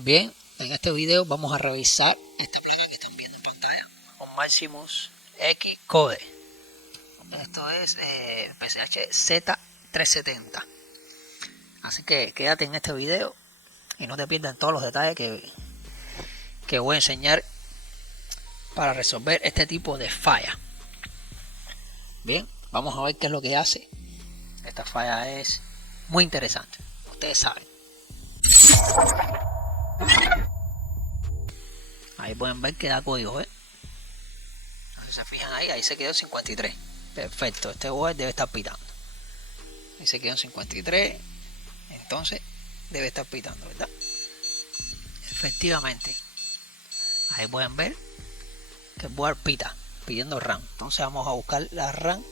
Bien, en este video vamos a revisar esta placa que están viendo en pantalla, un Maximus X Code. Esto es PCH Z370. Así que quédate en este video y no te pierdas todos los detalles que voy a enseñar para resolver este tipo de falla. Bien, vamos a ver qué es lo que hace. Esta falla es muy interesante, ustedes saben. Ahí pueden ver que da código, Entonces se fijan ahí se quedó 53. Perfecto, este board debe estar pitando. Ahí se quedó en 53. Entonces debe estar pitando, ¿verdad? Efectivamente. Ahí pueden ver que el board pita, pidiendo RAM. Entonces vamos a buscar la RAM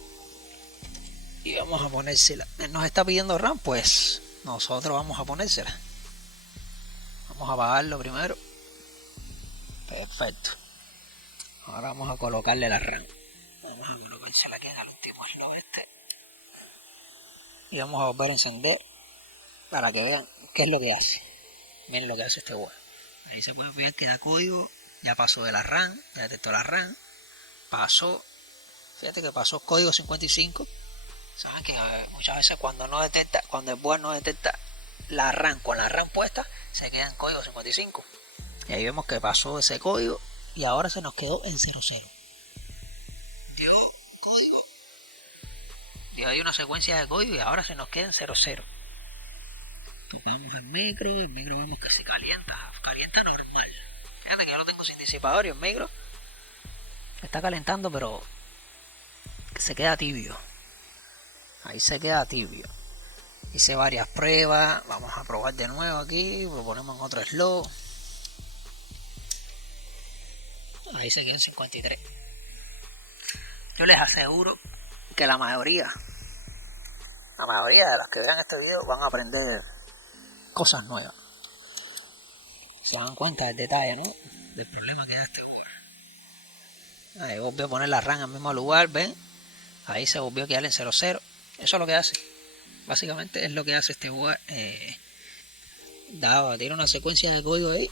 y vamos a ponérsela. Nos está pidiendo RAM, pues nosotros vamos a ponérsela. Vamos a apagarlo primero. Perfecto. Ahora vamos a colocarle la RAM. Vamos a colocársela aquí en el último slot este. Y vamos a volver a encender para que vean qué es lo que hace. Miren lo que hace este board. Ahí se puede ver que da código. Ya pasó de la RAM, ya detectó la RAM. Pasó, fíjate que pasó código 55. Saben que muchas veces cuando el board no detecta la RAM con la RAM puesta, se queda en código 55. Y ahí vemos que pasó ese código y ahora se nos quedó en 00. Dio código. Dio ahí una secuencia de código y ahora se nos queda en 00. Tocamos el micro vemos que se calienta normal. Fíjate que ya lo tengo sin disipador y el micro está calentando, pero se queda tibio. Ahí se queda tibio. Hice varias pruebas. Vamos a probar de nuevo aquí. Lo ponemos en otro slot. Ahí se quedó en 53. Yo les aseguro que la mayoría de los que vean este video van a aprender cosas nuevas. Se dan cuenta del detalle, ¿no? Del problema que da este board. Ahí volvió a poner la RAM al mismo lugar, ¿ven? Ahí se volvió a quedar en 00. Eso es lo que hace. Básicamente es lo que hace este board. Tiene una secuencia de código ahí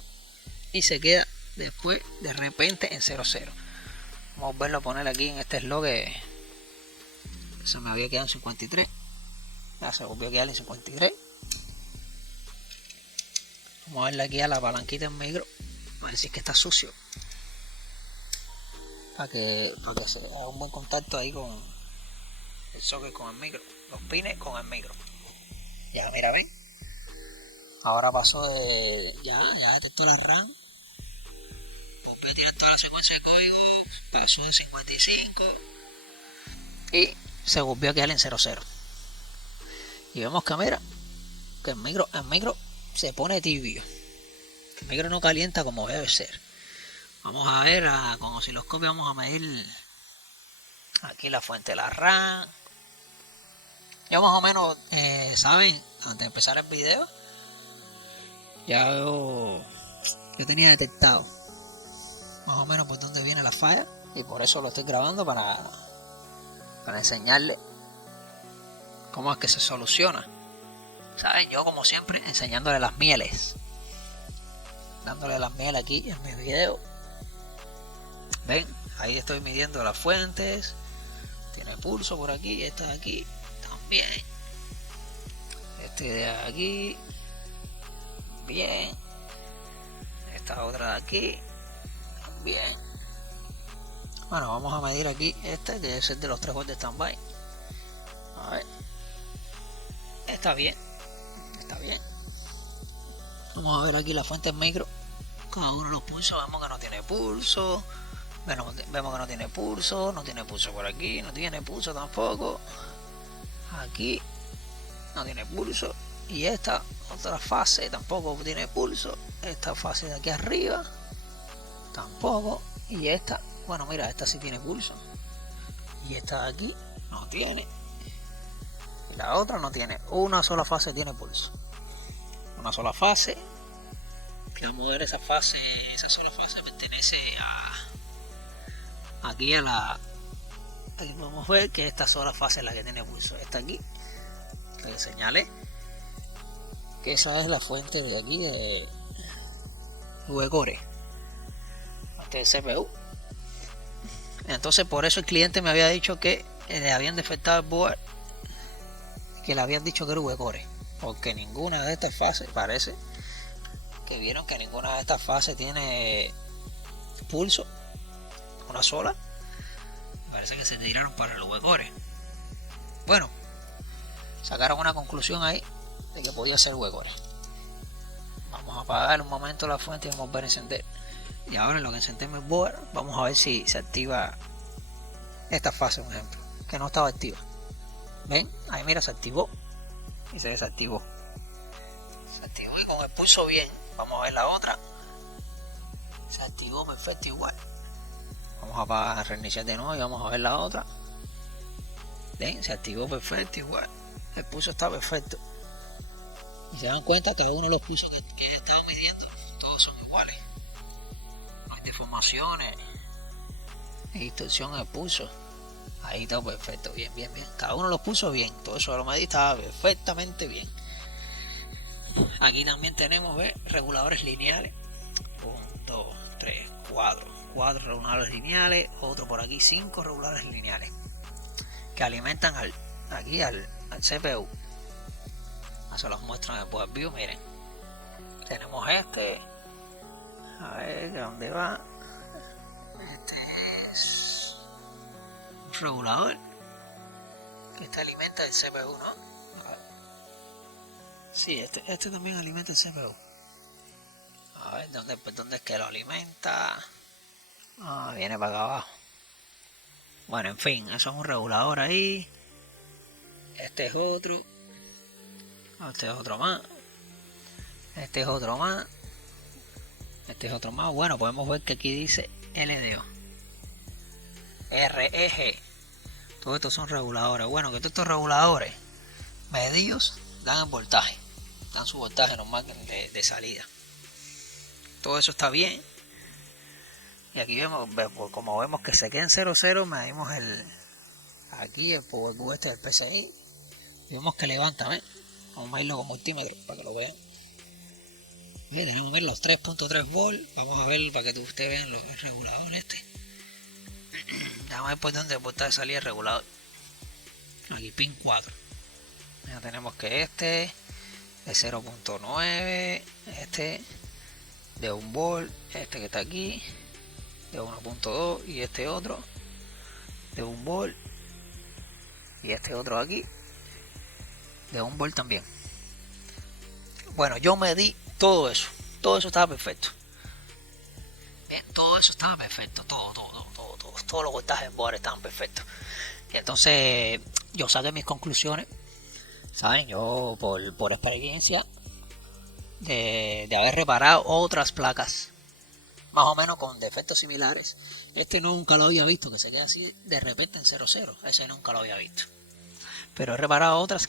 y se queda después de repente en 00. Vamos a volverlo a poner aquí en este slot que se me había quedado en 53. Ya se volvió a quedar en 53. Vamos a verle aquí a la palanquita en micro. A ver si es que está sucio. Para que se haga un buen contacto ahí con el socket con el micro. Los pines con el micro. Ya, mira, ven. Ahora pasó de... Ya detectó la RAM. Volvió a tirar toda la secuencia de código. Pasó de 55. Y se volvió a quedar en 00. Y vemos que mira, que el micro se pone tibio. El micro no calienta como debe ser. Vamos a ver con osciloscopio, vamos a medir aquí la fuente de la RAM. Ya más o menos saben, antes de empezar el video, ya yo tenía detectado más o menos por dónde viene la falla. Y por eso lo estoy grabando para enseñarle cómo es que se soluciona. ¿Saben? Yo como siempre enseñándole las mieles. Dándole las mieles aquí en mi video. Ven, ahí estoy midiendo las fuentes. Tiene pulso por aquí, esta de aquí también. Este de aquí. Bien. Esta otra de aquí. Bien. Bueno, vamos a medir aquí este, que es el de los 3 volts de standby. A ver. Está bien. Vamos a ver aquí la fuente en micro. Cada uno de los pulsos vemos que no tiene pulso. Vemos que no tiene pulso. No tiene pulso por aquí. No tiene pulso tampoco. Aquí no tiene pulso. Y esta otra fase tampoco tiene pulso. Esta fase de aquí arriba tampoco. Y esta, bueno, mira, esta sí tiene pulso. Y esta de aquí no tiene. Y la otra no tiene. Una sola fase tiene pulso. Una sola fase. Que vamos a ver esa sola fase pertenece aquí a la. Aquí podemos ver que esta sola fase es la que tiene pulso. Esta aquí, que señale que esa es la fuente de aquí V-Core del CPU. Entonces por eso el cliente me había dicho que le habían defectado el board, que le habían dicho que era V-Core, porque ninguna de estas fases, parece que vieron que ninguna de estas fases tiene pulso, una sola. Parece que se tiraron para el V-Core. Bueno, sacaron una conclusión ahí de que podía ser V-Core. Vamos a apagar un momento la fuente y vamos a volver a encender. Y ahora en lo que encendemos el board, vamos a ver si se activa esta fase, un ejemplo, que no estaba activa. ¿Ven? Ahí mira, se activó y se desactivó. Se activó y con el pulso bien. Vamos a ver la otra. Se activó perfecto igual. Vamos a apagar, reiniciar de nuevo y vamos a ver la otra. ¿Ven? Se activó perfecto igual. El pulso está perfecto. Y se dan cuenta que uno de los pulsos que estaba midiendo, todos son iguales. No hay deformaciones, hay distorsión en el pulso. Ahí está perfecto, bien. Cada uno los puso bien. Todo eso lo medí, estaba perfectamente bien. Aquí también tenemos, ¿ves? Reguladores lineales. 1, 2, 3, 4 reguladores lineales. Otro por aquí, 5 reguladores lineales. Que alimentan al CPU. Se los muestro en el board view, miren. Tenemos este. A ver, ¿de dónde va? Este es un regulador que este alimenta el CPU, ¿no? A ver. Sí, este también alimenta el CPU. A ver, ¿dónde es que lo alimenta? Viene para acá abajo. Bueno, en fin, eso es un regulador ahí. Este es otro. Este es otro más. Este es otro más. Este es otro más. Bueno, podemos ver que aquí dice LDO. REG. Todos estos son reguladores. Bueno, que todos estos reguladores medidos dan el voltaje. Dan su voltaje normal de salida. Todo eso está bien. Y aquí vemos, como vemos que se queda en 0,0, medimos aquí el power Q este del PCI. Vemos que levanta, ¿ves? Vamos a irlo con multímetro para que lo vean. Bien, tenemos que ver los 3.3 volts. Vamos a ver para que ustedes vean el regulador este. Vamos a ver por dónde voltaje salía el regulador. Aquí pin 4. Ya tenemos que este es 0.9, este de 1 volt, este que está aquí de 1.2 y este otro de 1 volt y este otro aquí de 1 volt también. Bueno, yo medí todo eso estaba perfecto. Bien, todo eso estaba perfecto, todos los voltajes en board estaban perfectos. Y entonces yo saqué mis conclusiones, saben, yo por experiencia de haber reparado otras placas más o menos con defectos similares. Este nunca lo había visto, que se queda así de repente en 0,0. Ese nunca lo había visto. Pero he reparado otras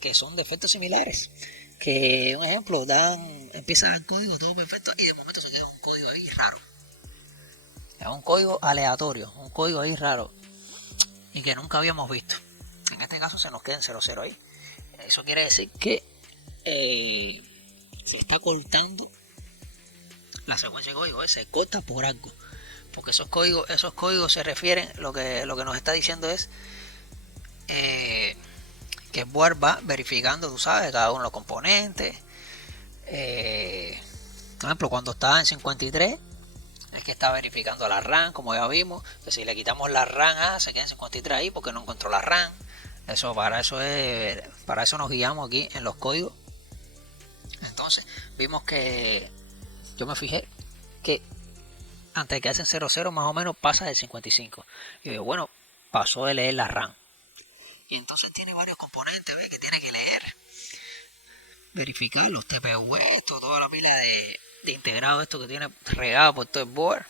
que son defectos similares. Que, un ejemplo, empieza a dar código todo perfecto y de momento se queda un código ahí raro. Es un código aleatorio, un código ahí raro. Y que nunca habíamos visto. En este caso se nos queda en 0,0 ahí. Eso quiere decir que se está cortando la secuencia de código, se corta por algo, porque esos códigos se refieren, lo que nos está diciendo es que el board va verificando, tú sabes, cada uno de los componentes. Por ejemplo, cuando está en 53 es que está verificando la RAM, como ya vimos, que si le quitamos la RAM se queda en 53 ahí porque no encontró la RAM. Para eso nos guiamos aquí en los códigos. Entonces vimos que yo me fijé que antes de que hacen 0,0 más o menos pasa del 55. Y digo, bueno, pasó de leer la RAM. Y entonces tiene varios componentes, ¿ves? Que tiene que leer. Verificar los TPU, toda la pila de integrado esto que tiene regado por todo el board.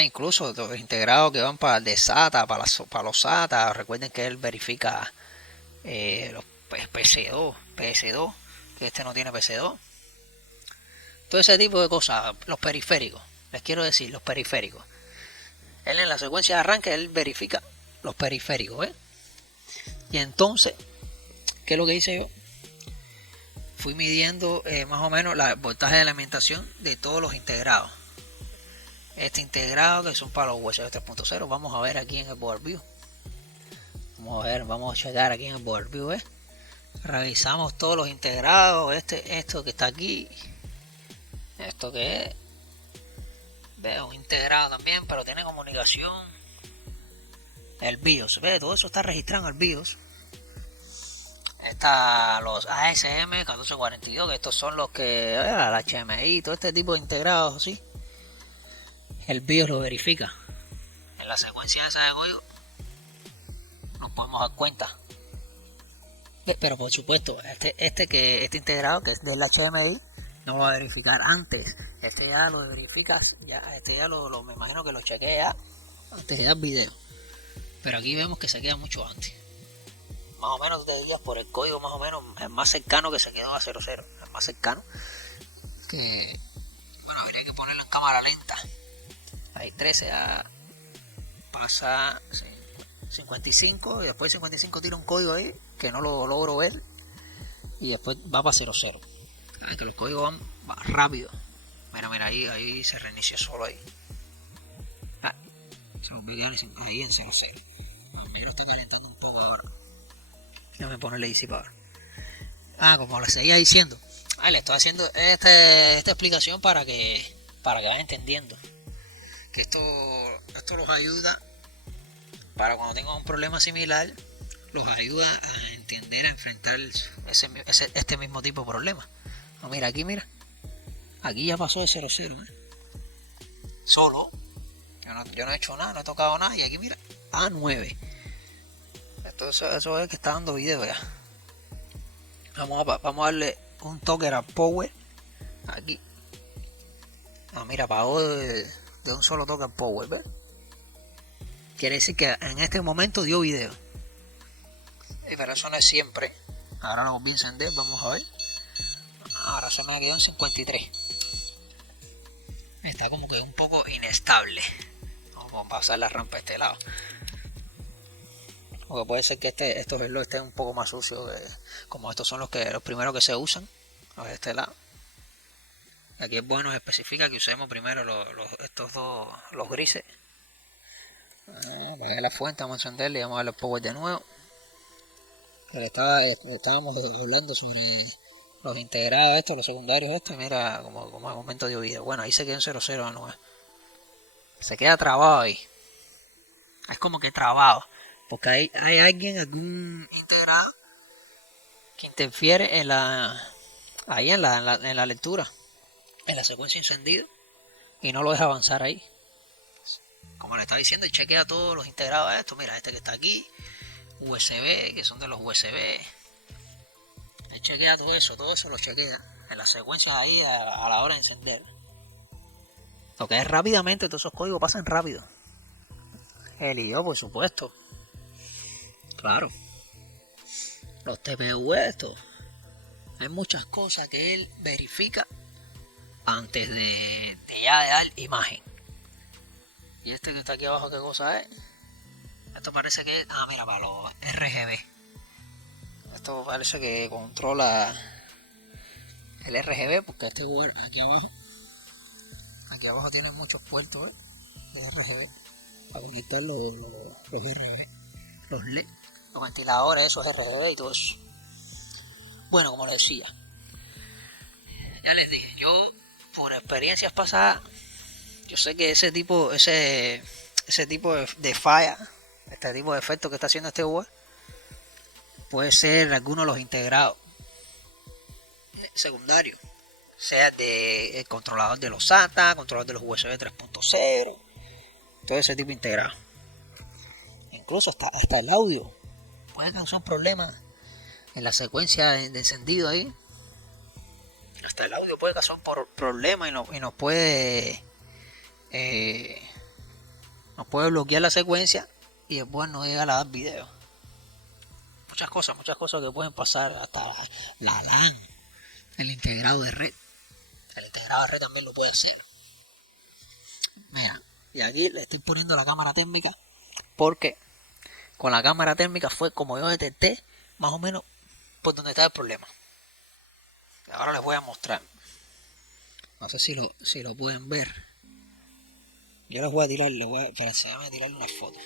Incluso los integrados que van para el de SATA, para los SATA. Recuerden que él verifica los PC2, PS2, que este no tiene PC2. Todo ese tipo de cosas, los periféricos, les quiero decir, los periféricos. Él en la secuencia de arranque, él verifica los periféricos, ¿eh? Y entonces, ¿qué es lo que hice yo? fui midiendo más o menos la voltaje de alimentación de todos los integrados. Este integrado que son para los USB 3.0, vamos a ver aquí en el board view. Vamos a checar aquí en el board view, revisamos todos los integrados, esto que está aquí, esto que es, veo un integrado también, pero tiene comunicación, el BIOS, ve, todo eso está registrado en el BIOS. Está los ASM 1442, que estos son los que, el HMI, todo este tipo de integrados así. El BIOS lo verifica. En la secuencia esa de código nos podemos dar cuenta. Pero por supuesto, este integrado que es del HMI no va a verificar antes. Este ya lo verificas, me imagino que lo chequea antes de dar video. Pero aquí vemos que se queda mucho antes. Más o menos te dirías por el código, más o menos el más cercano que se quedó a 00. El más cercano que, bueno, habría que ponerlo en cámara lenta. Ahí 13 pasa 55 y después 55 tira un código ahí que no lo logro ver y después va para 00. Que el código va rápido. Mira, ahí se reinicia solo ahí. Se volvió a quedar ahí en 00. Al menos está calentando un poco ahora. Déjame ponerle disipador. Como les seguía diciendo, le estoy haciendo esta explicación para que vayan entendiendo que esto los ayuda para cuando tengan un problema similar, los ayuda a entender, a enfrentar este mismo tipo de problema. Mira, aquí ya pasó de 00, solo, yo no he hecho nada, no he tocado nada, y aquí mira, a 9. Eso es que está dando video ya. Vamos a darle un toque a power aquí. Mira, apagó de un solo toque al power, ¿ves? Quiere decir que en este momento dio video. Pero eso no es siempre. Ahora lo volví a encender, vamos a ver. Ahora se me quedó en 53. Está como que un poco inestable. Vamos a pasar la rampa a este lado. Porque puede ser que estos relojes estén un poco más sucios, como estos son los primeros que se usan. A ver, este lado. Aquí es bueno, especifica que usemos primero estos dos, los grises. Para ver la fuente, vamos a encenderle y vamos a darle el power de nuevo. Estábamos hablando sobre los integrados los secundarios mira como el momento de vida. Bueno, ahí se quedó en 00 de nuevo. Se queda trabado ahí. Es como que trabado. Porque hay algún integrado que interfiere en la lectura, en la secuencia encendida, y no lo deja avanzar ahí. Como le estaba diciendo, chequea todos los integrados de esto. Mira, este que está aquí, USB, que son de los USB. Él chequea todo eso lo chequea en la secuencia ahí a la hora de encender. Lo que es rápidamente, todos esos códigos pasan rápido. Él y yo, por supuesto. Claro. Los TPU hay muchas cosas que él verifica antes de ya dar imagen. Y este que está aquí abajo, ¿qué cosa es? Esto parece que es, mira, para los RGB. Esto parece que controla el RGB, porque este lugar aquí abajo tiene muchos puertos de RGB para conectar los RGB, los LED, los ventiladores, esos RGB y todo eso. Bueno, como les decía, ya les dije, yo por experiencias pasadas, yo sé que ese tipo de falla, este tipo de efecto que está haciendo este web, puede ser alguno de los integrados secundarios, sea de el controlador de los SATA, controlador de los USB 3.0, todo ese tipo de integrado. Incluso hasta el audio puede causar problemas en la secuencia de encendido ahí. Hasta el audio puede causar problemas y nos puede bloquear la secuencia y después no llega a dar video. Muchas cosas que pueden pasar, hasta la LAN, el integrado de red. El integrado de red también lo puede hacer. Mira, y aquí le estoy poniendo la cámara térmica porque con la cámara térmica fue como yo detecté más o menos por donde está el problema. Ahora les voy a mostrar. No sé si lo pueden ver. Yo les voy a tirar, espérense, déjame tirarle una foto.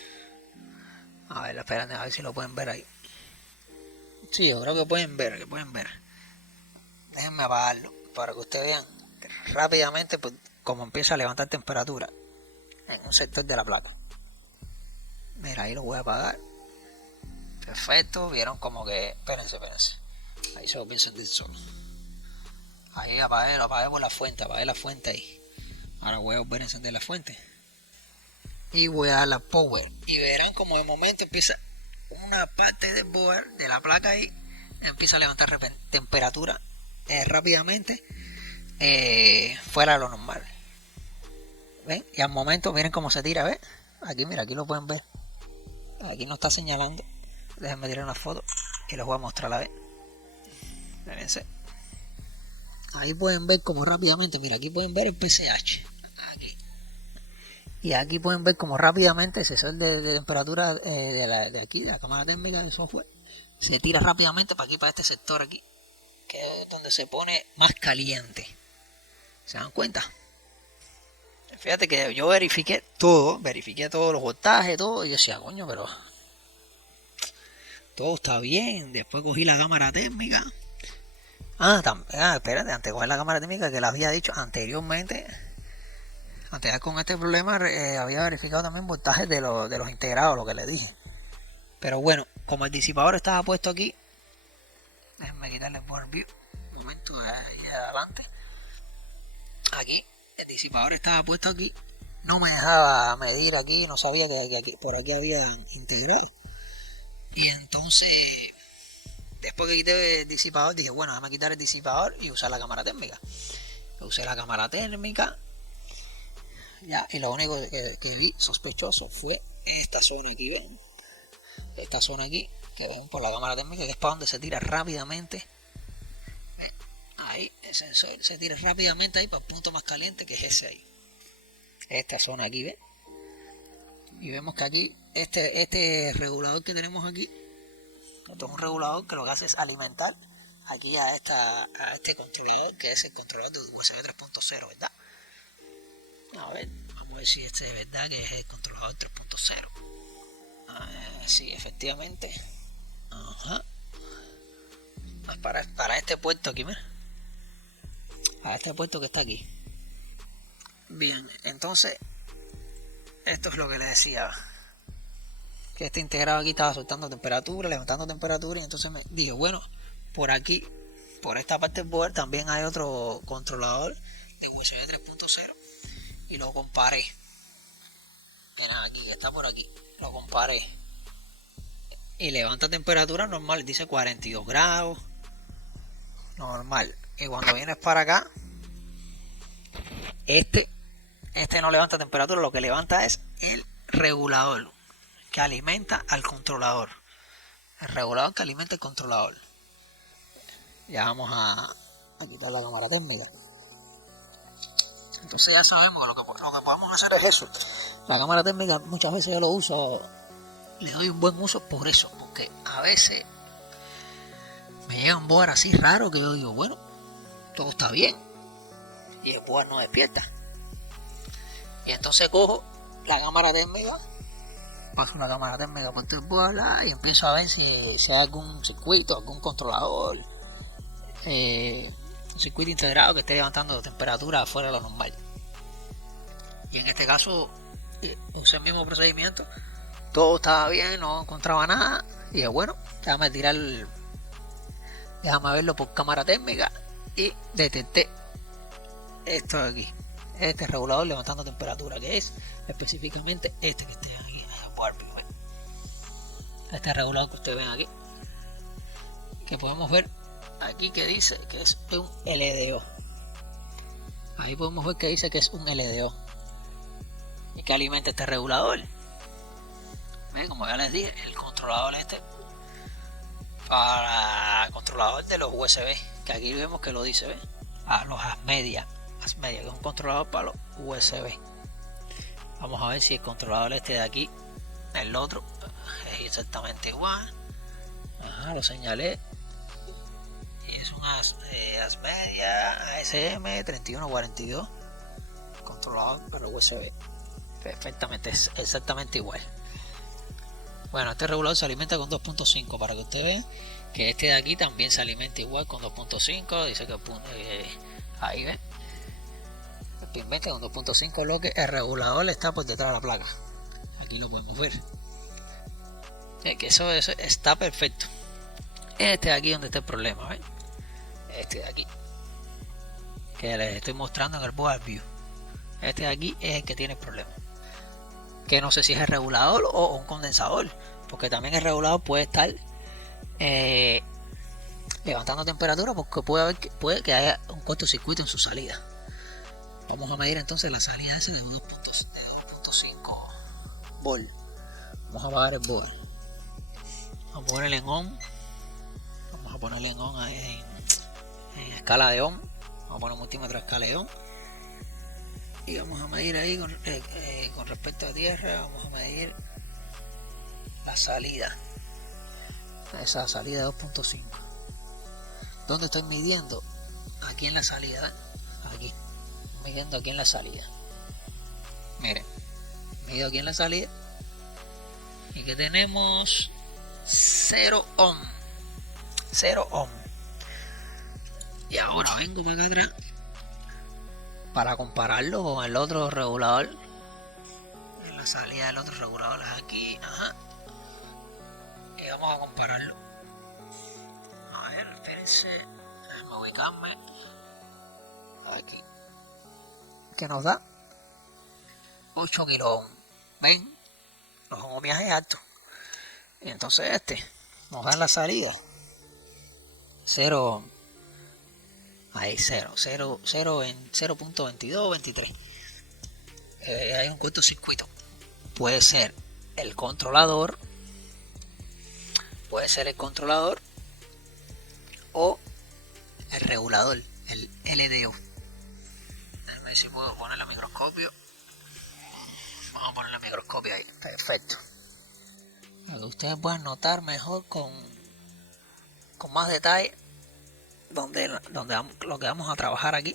A ver, espérate, a ver si lo pueden ver ahí. Sí, yo creo que pueden ver, Déjenme apagarlo para que ustedes vean rápidamente pues, cómo empieza a levantar temperatura en un sector de la placa. Mira, ahí lo voy a apagar. Perfecto, vieron como que... Espérense. Ahí se volvió a encender solo. Ahí lo apagué por la fuente, apagué la fuente ahí. Ahora voy a volver a encender la fuente. Y voy a dar la power. Y verán como de momento empieza una parte del board de la placa ahí. Empieza a levantar temperatura rápidamente fuera de lo normal. ¿Ven? Y al momento miren cómo se tira, ¿ven? Aquí, mira, aquí lo pueden ver. Aquí nos está señalando. Déjenme tirar una foto y les voy a mostrar a la vez. Fíjense. Ahí pueden ver como rápidamente, mira, aquí pueden ver el PCH. Aquí. Y aquí pueden ver como rápidamente el sensor de temperatura de aquí, de la cámara térmica del software, se tira rápidamente para aquí, para este sector aquí, que es donde se pone más caliente. ¿Se dan cuenta? Fíjate que yo verifiqué todos los voltajes, todo, y yo decía, coño, pero todo está bien. Después cogí la cámara térmica. Espérate, antes de coger la cámara térmica, que la había dicho anteriormente, antes de con este problema, había verificado también voltajes de los integrados, lo que le dije. Pero bueno, como el disipador estaba puesto aquí, déjenme quitarle el board view, un momento, ahí adelante. Aquí, el disipador estaba puesto aquí, no me dejaba medir aquí, no sabía que aquí, por aquí había integrado. Y entonces, después que quité el disipador, dije, bueno, déjame quitar el disipador y usar la cámara térmica. Usé la cámara térmica, ya, y lo único que vi sospechoso fue esta zona aquí, ¿ven? Esta zona aquí, que ven por la cámara térmica, que es para donde se tira rápidamente. Ahí, el sensor se tira rápidamente ahí para el punto más caliente, que es ese ahí. Esta zona aquí, ¿ven? Y vemos que aquí, este regulador que tenemos aquí, esto es un regulador que lo que hace es alimentar aquí a este controlador, que es el controlador de USB 3.0, ¿verdad? A ver, vamos a ver si este es verdad que es el controlador 3.0. Sí, efectivamente. Ajá. Para este puerto aquí, mira. A este puerto que está aquí. Bien, entonces, esto es lo que le decía. Que este integrado aquí estaba soltando temperatura, levantando temperatura, y entonces me dije, bueno, por aquí, por esta parte del board también hay otro controlador de USB 3.0 y lo comparé. Mira, aquí, que está por aquí, lo comparé y levanta temperatura normal, dice 42 grados, normal. Y cuando vienes para acá, este no levanta temperatura, lo que levanta es el regulador que alimenta al controlador. El regulador que alimenta el controlador. Ya vamos a quitar la cámara térmica. Entonces ya sabemos que lo que podemos hacer es eso. La cámara térmica muchas veces yo lo uso, le doy un buen uso por eso, porque a veces me llega un board así raro que yo digo, bueno, todo está bien, y el board no despierta. Y entonces cojo la cámara térmica, paso una cámara térmica por todo el board y empiezo a ver si hay algún circuito, algún controlador, un circuito integrado que esté levantando temperatura fuera de lo normal. Y en este caso usé el mismo procedimiento, todo estaba bien, no encontraba nada, y dije, bueno, déjame verlo por cámara térmica, y detecté esto de aquí, este regulador levantando temperatura, que es específicamente este que ustedes ven aquí, este regulador que ustedes ven aquí, que podemos ver aquí que dice que es un LDO. Ahí podemos ver que dice que es un LDO y que alimenta este regulador. ¿Ven? Como ya les dije, el controlador para el controlador de los USB, que aquí vemos que lo dice, ¿ven? Los ASMedia, que es un controlador para los USB. Vamos a ver si el controlador de aquí, el otro, es exactamente igual. Ajá, lo señalé. Es un ASMedia ASM 3142, controlador para USB, perfectamente, es exactamente igual. Bueno, este regulador se alimenta con 2.5, para que usted vea que este de aquí también se alimenta igual con 2.5. Dice que ahí ve, el pin 20 con 2.5, lo que el regulador está por detrás de la placa. Aquí lo podemos ver, que eso está perfecto. Este de aquí donde está el problema, ¿ven? Este de aquí que les estoy mostrando en el board view, este de aquí es el que tiene el problema, que no sé si es el regulador o un condensador, porque también el regulador puede estar levantando temperatura, porque puede que haya un cortocircuito en su salida. Vamos a medir entonces la salida esa de 2.5 volt. Vamos a apagar el board, vamos a ponerle en on, vamos a ponerle en on en escala de on, vamos a poner un multímetro a escala de on y vamos a medir ahí con respecto a tierra. Vamos a medir la salida, esa salida de 2.5. ¿Dónde estoy midiendo? Aquí en la salida, aquí, midiendo aquí en la salida. Miren, mido aquí en la salida y que tenemos 0 ohm, 0 ohm. Y ahora vengo para acá atrás para compararlo con el otro regulador. En la salida del otro regulador es aquí, ajá. Y vamos a compararlo. A ver, espérense, déjame ubicarme aquí. ¿Qué nos da? 8 kilo ohm. ¿Ven? Los ohmiajes altos. Y entonces este nos da en la salida 0 ohm. Ahí 0 en 0.22, 23. Hay un cortocircuito. Puede ser el controlador, o el regulador, el LDO. A ver si puedo ponerle el microscopio. Vamos a ponerle el microscopio ahí. Perfecto. Para que ustedes puedan notar mejor con más detalle donde lo que vamos a trabajar aquí.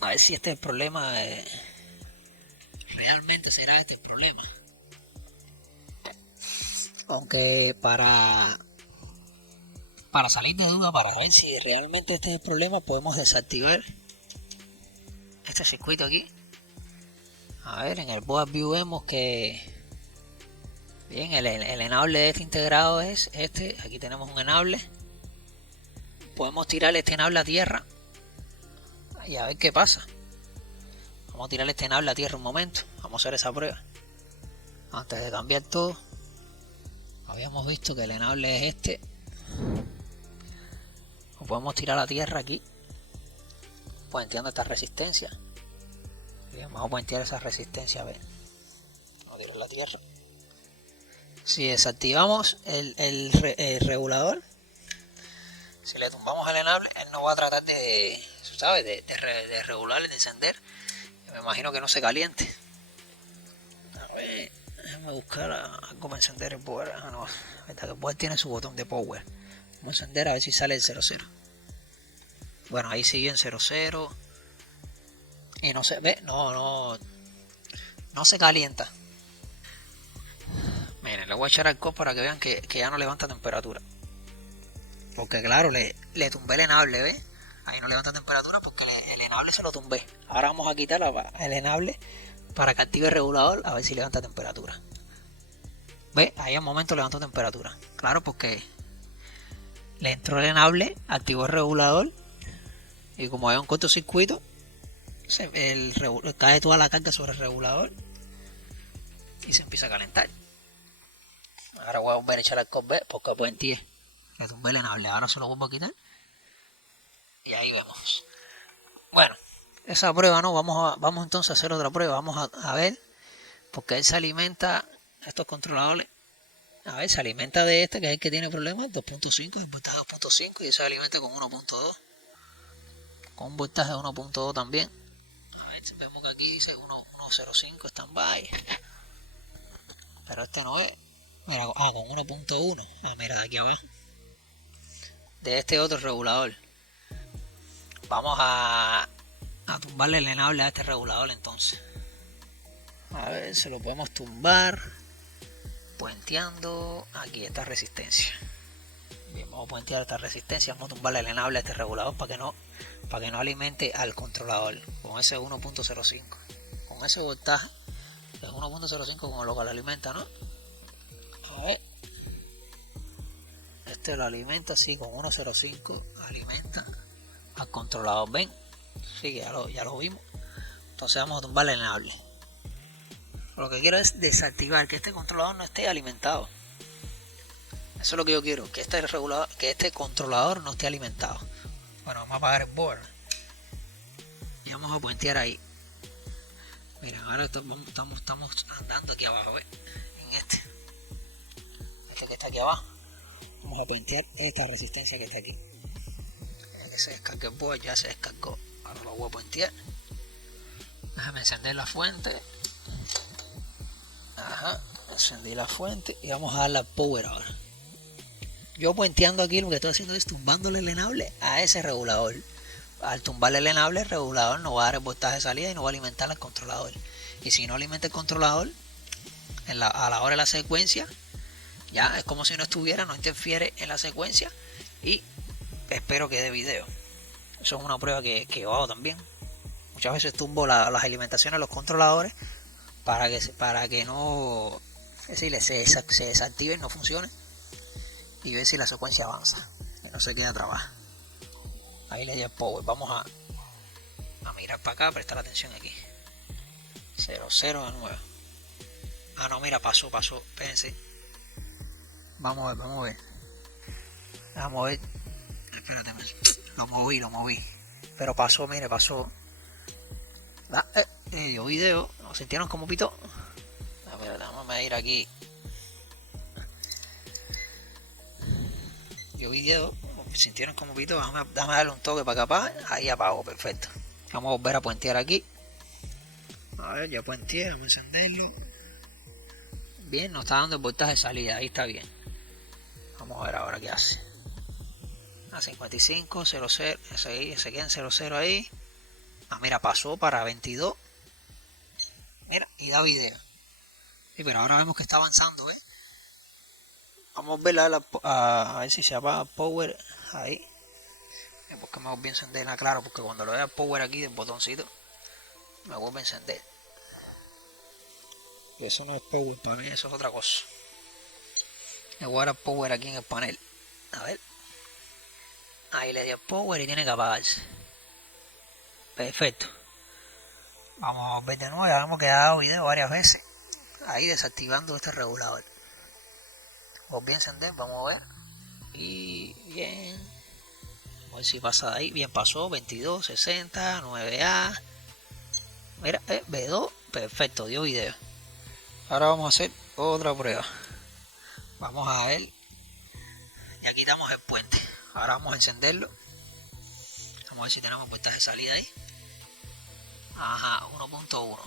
A ver si este es el problema. Realmente será este el problema. Aunque para salir de duda, para ver si realmente este es el problema, podemos desactivar este circuito aquí. A ver, en el board view vemos que bien, el enable de este integrado es este. Aquí tenemos un enable. Podemos tirar este enable a tierra y a ver qué pasa. Vamos a tirar este enable a tierra un momento. Vamos a hacer esa prueba. Antes de cambiar todo, habíamos visto que el enable es este. Lo podemos tirar a tierra aquí, puenteando esta resistencia. Bien, vamos a puentear esa resistencia, a ver. Vamos a tirar la tierra. Si desactivamos el regulador, si le tumbamos el enable, él no va a tratar de regular, de encender. Me imagino que no se caliente. A ver, déjame buscar algo para encender el board. No, el board tiene su botón de power. Vamos a encender a ver si sale el 00. Bueno, ahí sigue en 00. Y no se ve, no se calienta. Miren, le voy a echar alcohol para que vean que ya no levanta temperatura. Porque claro, le tumbé el enable, ¿ves? Ahí no levanta temperatura porque el enable se lo tumbé. Ahora vamos a quitar el enable para que active el regulador a ver si levanta temperatura. ¿Ves? Ahí al momento levantó temperatura. Claro, porque le entró el enable, activó el regulador y como hay un cortocircuito, cae toda la carga sobre el regulador y se empieza a calentar. Ahora voy a volver a echar alcohol, ¿ves? Porque pues le tumbé el enable. Ahora se lo vuelvo a quitar y ahí vemos. Bueno, esa prueba no, vamos entonces a hacer otra prueba. Vamos a ver, porque él se alimenta, estos controladores, a ver, se alimenta de este, que es el que tiene problemas, 2.5, el voltaje 2.5, y se alimenta con 1.2, con un voltaje de 1.2 también. A ver, vemos que aquí dice 1.05 standby, pero este no es. Mira, con 1.1, mira, de aquí abajo, de este otro regulador. Vamos a tumbarle el enable a este regulador entonces. A ver, se lo podemos tumbar puenteando aquí esta resistencia. Bien, vamos a puentear esta resistencia, vamos a tumbarle el enable a este regulador para que no alimente al controlador con ese 1.05. Con ese voltaje, es 1.05 como lo que lo alimenta, ¿no? A ver. Este lo alimenta así con 1.05, alimenta al controlador. ¿Ven? Sí, ya lo vimos. Entonces vamos a tumbarle el enable. Lo que quiero es desactivar que este controlador no esté alimentado. Eso es lo que yo quiero, que este controlador no esté alimentado. Bueno, vamos a apagar el board y vamos a puentear ahí. Mira, ahora estamos andando aquí abajo, ¿ves? En este que está aquí abajo. Vamos a puentear esta resistencia que está aquí. Que se descargue el board, ya se descargó. Ahora lo voy a puentear. Déjame encender la fuente. Ajá, encendí la fuente y vamos a darle al power ahora. Yo puenteando aquí lo que estoy haciendo es tumbándole el enable a ese regulador. Al tumbarle el enable, el regulador no va a dar el voltaje de salida y no va a alimentar al controlador. Y si no alimenta el controlador, a la hora de la secuencia, ya es como si no estuviera, no interfiere en la secuencia y espero que dé video. Eso es una prueba que yo hago también. Muchas veces tumbo las alimentaciones de los controladores para que no, es decir, se desactive y no funcione, y ver si la secuencia avanza, que no se queda trabada. Ahí le di el power. Vamos a mirar para acá, prestar atención aquí. 0 de nuevo. Ah, no, mira, pasó, espérense. Vamos a ver. Espérate, lo moví. Pero pasó, mire, pasó. Dio video. ¿Lo sintieron como pito? A ver, vamos a ir aquí. Dio video. ¿Sintieron como pito? Déjame darle un toque para acá. Ahí apago, perfecto. Vamos a volver a puentear aquí. A ver, ya puenteé, vamos a encenderlo. Bien, nos está dando el voltaje de salida, ahí está bien. Vamos a ver ahora qué hace. A 55, 00, se queda en 00 ahí. Ah, mira, pasó para 22. Mira, y da video. Sí, pero ahora vemos que está avanzando, ¿eh? Vamos a ver a ver si se apaga el power ahí. Porque me vuelve a encender, claro, porque cuando lo vea el power aquí del botoncito, me vuelve a encender. Y eso no es power para mí, eso es otra cosa. Le voy a dar power aquí en el panel. A ver. Ahí le di el power y tiene que apagarse. Perfecto. Vamos a ver de nuevo, ya vemos que ha dado video varias veces. Ahí desactivando este regulador. Volví a encender, vamos a ver. Y bien. Vamos a ver si pasa de ahí. Bien, pasó. 22, 60, 9A. Mira, B2. Perfecto, dio video. Ahora vamos a hacer otra prueba. Vamos a ver. Ya quitamos el puente. Ahora vamos a encenderlo. Vamos a ver si tenemos voltaje de salida ahí. Ajá, 1.1.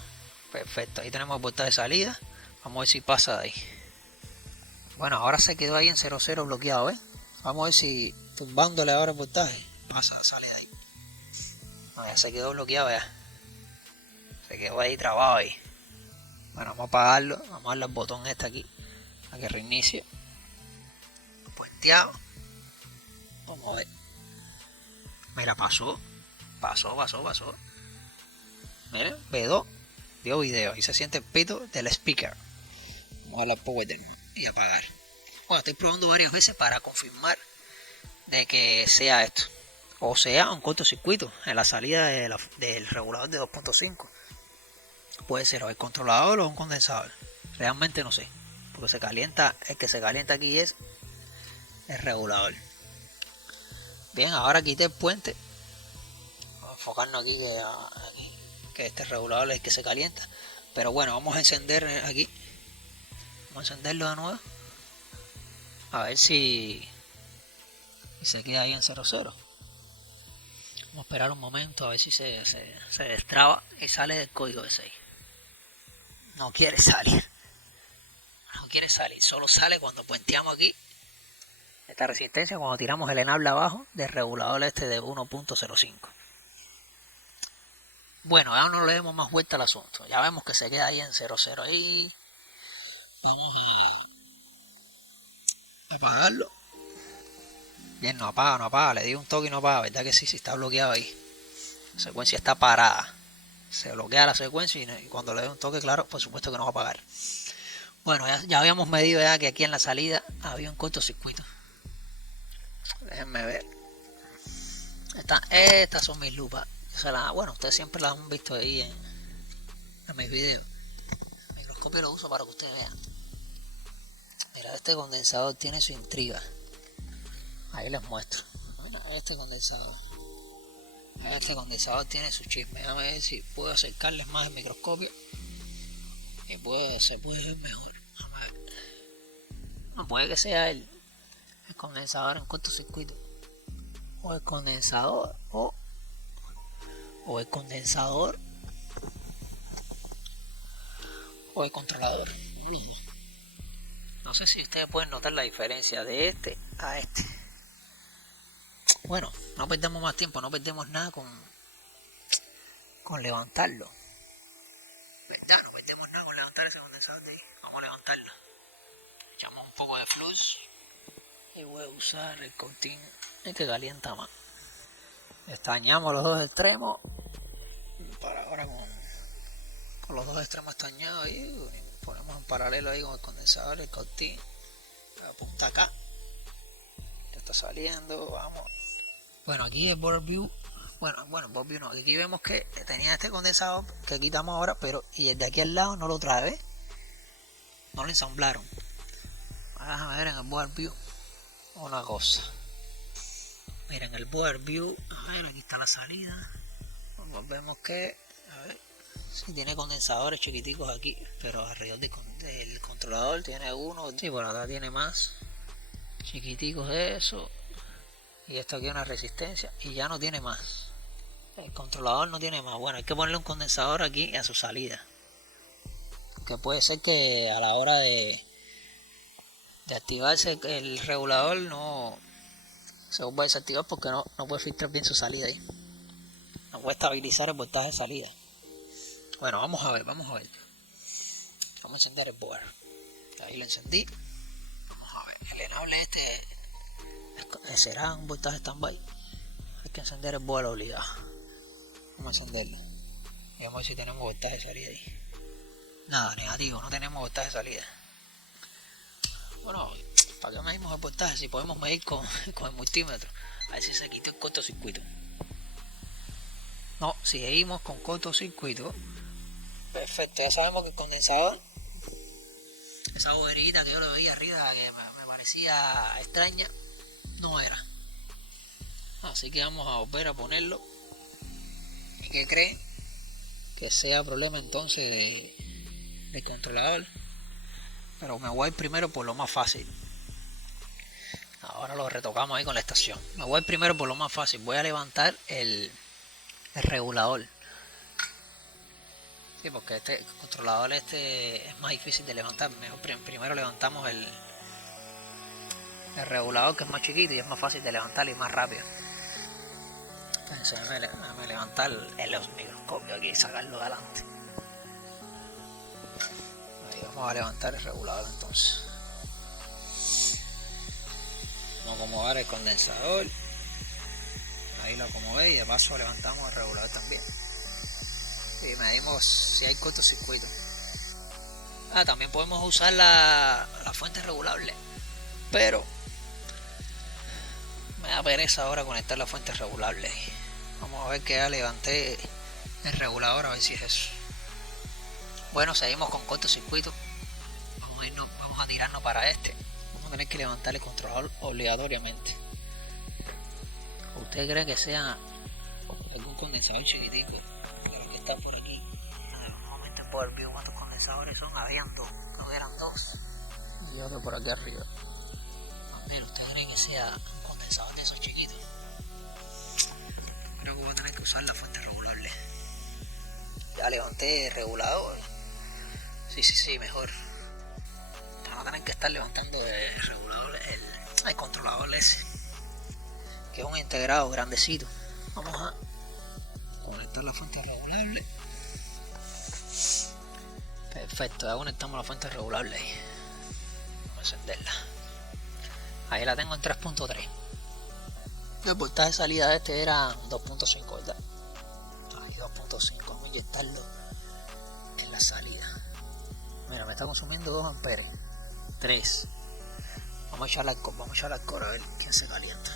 Perfecto, ahí tenemos el voltaje de salida. Vamos a ver si pasa de ahí. Bueno, ahora se quedó ahí en 00 bloqueado, ¿eh? Vamos a ver si tumbándole ahora el voltaje sale de ahí. No, ya se quedó bloqueado ya. Se quedó ahí trabado ahí. Bueno, vamos a apagarlo. Vamos a darle al botón este aquí a que reinicie. Puenteado. Vamos a ver. Mira, pasó. Mira, B2. Dio video. Ahí se siente el pito del speaker. Vamos a darle al power y apagar. Bueno, estoy probando varias veces para confirmar de que sea esto. O sea, un cortocircuito en la salida del regulador de 2.5. Puede ser o el controlador o un condensador. Realmente no sé. Porque se calienta, el que se calienta aquí es el regulador. Bien, ahora quité el puente. Vamos a enfocarnos aquí que este regulador es el que se calienta. Pero bueno, vamos a encender aquí. Vamos a encenderlo de nuevo. A ver si se queda ahí en 00. Vamos a esperar un momento a ver si se destraba y sale del código de 6. No quiere salir. Solo sale cuando puenteamos aquí esta resistencia, cuando tiramos el enable abajo del regulador este de 1.05. Bueno, ya no le demos más vuelta al asunto. Ya vemos que se queda ahí en 0,0 ahí. Vamos a apagarlo. Bien, no apaga, no apaga. Le di un toque y no apaga. ¿Verdad que sí? Sí está bloqueado ahí. La secuencia está parada. Se bloquea la secuencia y cuando le dé un toque, claro, por supuesto que no va a apagar. Bueno, ya habíamos medido ya que aquí en la salida había un cortocircuito. Déjenme ver. Estas son mis lupas. Bueno, ustedes siempre las han visto ahí en mis videos. El microscopio lo uso para que ustedes vean. Mira, este condensador tiene su intriga. Ahí les muestro. Mira, este condensador. Este condensador tiene su chisme. A ver si puedo acercarles más el microscopio. Y se puede ver mejor. A ver. No puede que sea el condensador en cortocircuito. O el condensador. O el condensador. O el controlador. No sé si ustedes pueden notar la diferencia de este a este. Bueno, no perdemos más tiempo, no perdemos nada con levantarlo. ¿Verdad? No perdemos nada con levantar ese condensador de ahí. Vamos a levantarlo. Echamos un poco de flux y voy a usar el coating que calienta más. Estañamos los dos extremos. Para ahora con los dos extremos estañados ahí, ponemos en paralelo ahí con el condensador, el coating. Apunta acá. Ya está saliendo, vamos. Bueno, aquí el board view. Bueno, board view no. Aquí vemos que tenía este condensador que quitamos ahora, pero y el de aquí al lado no lo trae, ¿ves? No lo ensamblaron. Vamos a ver en el board view una cosa. Miren el board view. A ver, aquí está la salida. Pues vemos que, a ver, sí tiene condensadores chiquiticos aquí, pero alrededor del controlador tiene uno. Sí, por acá tiene más chiquiticos de eso. Y esto aquí es una resistencia y ya no tiene más. El controlador no tiene más. Bueno, hay que ponerle un condensador aquí a su salida. Que puede ser que a la hora de activarse el regulador no se vuelva a desactivar porque no puede filtrar bien su salida ahí. No puede estabilizar el voltaje de salida. Bueno, vamos a ver. Vamos a encender el board. Ahí lo encendí. Vamos a ver. El enable será un voltaje standby. Hay que encender el board obligado. Vamos a encenderlo. Y vamos a ver si tenemos voltaje de salida ahí. Nada, negativo, no tenemos voltaje de salida. Bueno, ¿para qué medimos el voltaje si podemos medir con el multímetro? A ver si se quitó el cortocircuito. No, si seguimos con cortocircuito. Perfecto, ya sabemos que el condensador, esa boberita que yo lo veía arriba que me parecía extraña, no era. Así que vamos a volver a ponerlo. ¿Y qué creen? Que sea problema entonces de controlador. Pero me voy primero por lo más fácil. Ahora lo retocamos ahí con la estación. Me voy primero por lo más fácil. Voy a levantar el regulador. Sí, porque este controlador es más difícil de levantar. Mejor primero levantamos el regulador, que es más chiquito y es más fácil de levantar y más rápido. Entonces déjame levantar el microscopio aquí y sacarlo adelante. Ahí vamos a levantar el regulador entonces. Vamos a acomodar el condensador. Ahí lo acomodé y de paso levantamos el regulador también. Y medimos si hay cortocircuito. También podemos usar la fuente regulable, pero me da pereza ahora conectar la fuente regulable. Vamos a ver que ya levanté el regulador, a ver si es eso. Bueno, seguimos con cortocircuito. Vamos a tirarnos para este. Vamos a tener que levantar el controlador obligatoriamente. ¿Usted cree que sea algún condensador chiquitico de los que están por aquí? Vamos a meter por el view cuántos condensadores son. Habían dos, creo que eran dos. Y otro por aquí arriba. Mira, ¿usted cree que sea un condensador de esos chiquitos? Creo que voy a tener que usar la fuente regulable. Ya levanté el regulador. Sí, mejor. Vamos a tener que estar levantando el regulador, el controlador ese, que es un integrado grandecito. Vamos a, con el conectar la fuente regulable. Perfecto, ya conectamos la fuente regulable ahí. Vamos a encenderla. Ahí la tengo en 3.3. El voltaje de salida de este era 2.5, ¿verdad? Ahí 2.5, vamos a inyectarlo en la salida. Mira, me está consumiendo 2 amperes. 3. Vamos a echarle alcohol a ver quién se calienta.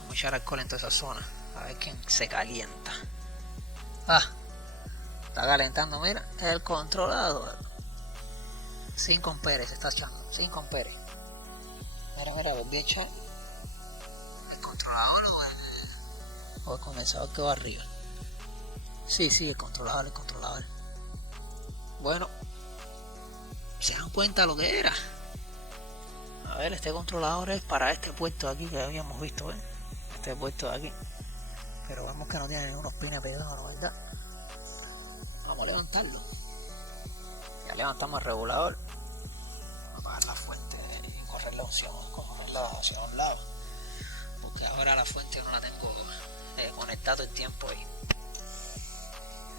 Vamos a echar alcohol en toda esa zona a ver quién se calienta. Está calentando, mira, el controlador. 5 amperes se está echando, 5 amperes. Mira, volví a echar. ¿El controlador o el condensador que va arriba? Sí, el controlador. Bueno, se dan cuenta lo que era. A ver, este controlador es para este puerto de aquí que habíamos visto, ¿eh? Este puerto de aquí. Pero vemos que no tiene unos pines pegados, ¿verdad? Vamos a levantarlo. Ya levantamos el regulador. Vamos a apagar la fuente y correrla hacia un lado. Porque ahora la fuente no la tengo conectada el tiempo ahí.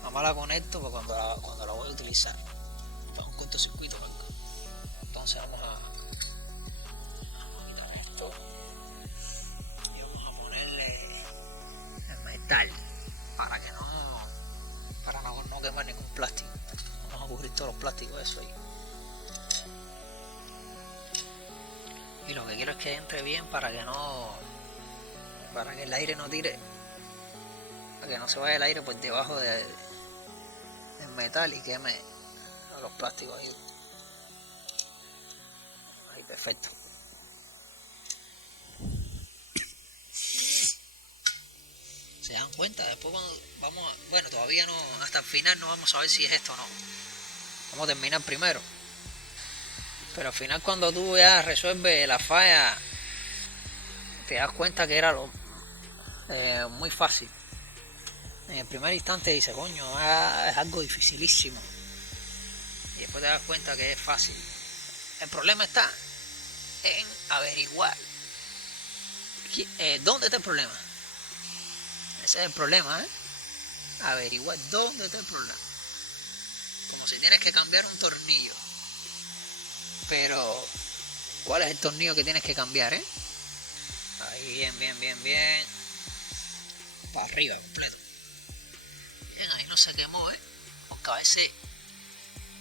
Vamos a la conecto porque cuando la voy a utilizar. Para un cortocircuito. Entonces vamos a quitar esto. Y vamos a ponerle el metal para que no quemar ningún plástico. Vamos a cubrir todos los plásticos, eso ahí. Y lo que quiero es que entre bien para que el aire no tire, para que no se vaya el aire por debajo del metal y queme los plásticos ahí. Ahí, perfecto. ¿Se dan cuenta? Después cuando bueno, todavía no, hasta el final no vamos a ver si es esto o no. Vamos a terminar primero. Pero al final cuando tú ya resuelves la falla, te das cuenta que era muy fácil. En el primer instante dices, coño, es algo dificilísimo. Y después te das cuenta que es fácil. El problema está en averiguar dónde está el problema. Ese es el problema, averiguar dónde está el problema. Como si tienes que cambiar un tornillo. Pero, ¿cuál es el tornillo que tienes que cambiar, Ahí, bien. Para arriba, completo. Bien, ahí no se quemó, Porque a veces